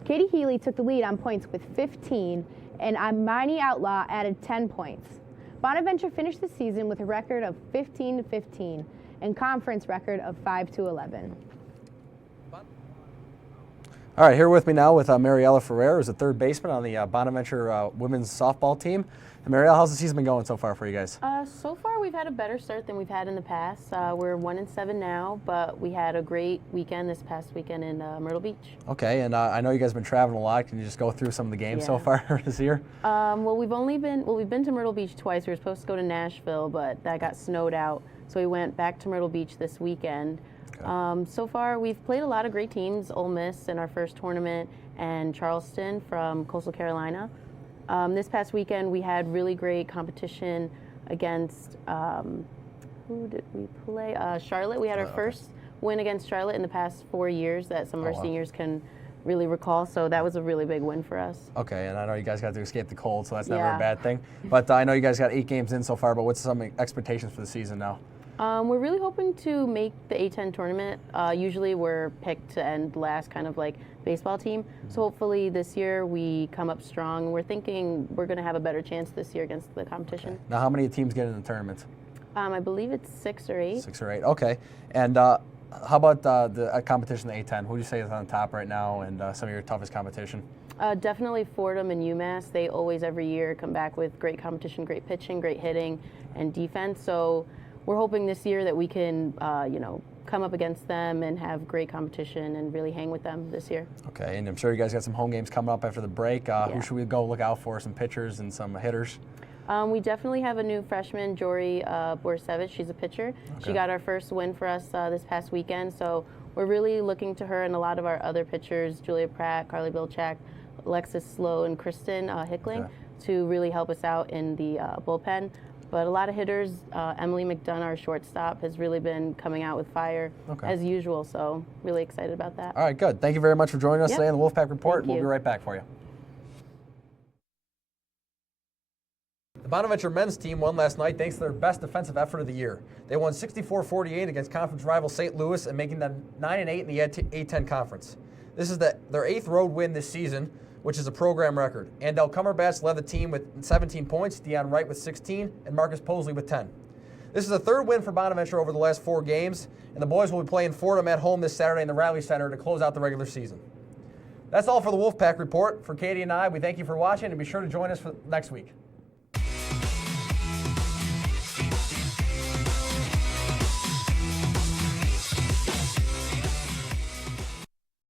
Katie Healy took the lead on points with 15, and Imani Outlaw added 10 points. Bonaventure finished the season with a record of 15-15 and conference record of 5-11. All right, here with me now with Mariella Ferrer, who's the third baseman on the Bonaventure women's softball team. And Mariella, how's the season been going so far for you guys? So far, we've had a better start than we've had in the past. We're 1-7 now, but we had a great weekend this past weekend in Myrtle Beach. Okay, and I know you guys have been traveling a lot. Can you just go through some of the games so far this year? Well, we've been to Myrtle Beach twice. We were supposed to go to Nashville, but that got snowed out, so we went back to Myrtle Beach this weekend. So far, we've played a lot of great teams. Ole Miss in our first tournament, and Charleston from Coastal Carolina. This past weekend, we had really great competition against, who did we play? Charlotte. We had our first win against Charlotte in the past 4 years that some of our seniors can really recall, so that was a really big win for us. Okay, and I know you guys got to escape the cold, so that's never a bad thing. But I know you guys got 8 games in so far, but what's some expectations for the season now? We're really hoping to make the A10 tournament. Usually we're picked to end last, kind of like baseball team. So hopefully this year we come up strong. We're thinking we're going to have a better chance this year against the competition. Now, how many teams get in the tournament? I believe it's 6 or 8. 6 or 8, okay. And how about the competition, the A10? Who do you say is on top right now and some of your toughest competition? Definitely Fordham and UMass. They always, every year, come back with great competition, great pitching, great hitting, and defense. So we're hoping this year that we can, come up against them and have great competition and really hang with them this year. Okay, and I'm sure you guys got some home games coming up after the break. Who should we go look out for? Some pitchers and some hitters? We definitely have a new freshman, Jory Borsevich. She's a pitcher. Okay. She got our first win for us this past weekend, so we're really looking to her and a lot of our other pitchers, Julia Pratt, Carly Bilchak, Alexis Slow, and Kristen Hickling, to really help us out in the bullpen. But a lot of hitters, Emily McDonough, our shortstop, has really been coming out with fire as usual, so really excited about that. All right, good. Thank you very much for joining us today on the Wolfpack Report. We'll be right back for you. The Bonaventure men's team won last night thanks to their best defensive effort of the year. They won 64-48 against conference rival St. Louis and making them 9-8 in the A10 conference. This is their 8th road win this season, which is a program record. Andel Cumberbatch led the team with 17 points, Deion Wright with 16, and Marcus Posley with 10. This is the 3rd win for Bonaventure over the last 4 games, and the boys will be playing Fordham at home this Saturday in the Rally Center to close out the regular season. That's all for the Wolfpack Report. For Katie and I, we thank you for watching, and be sure to join us for next week.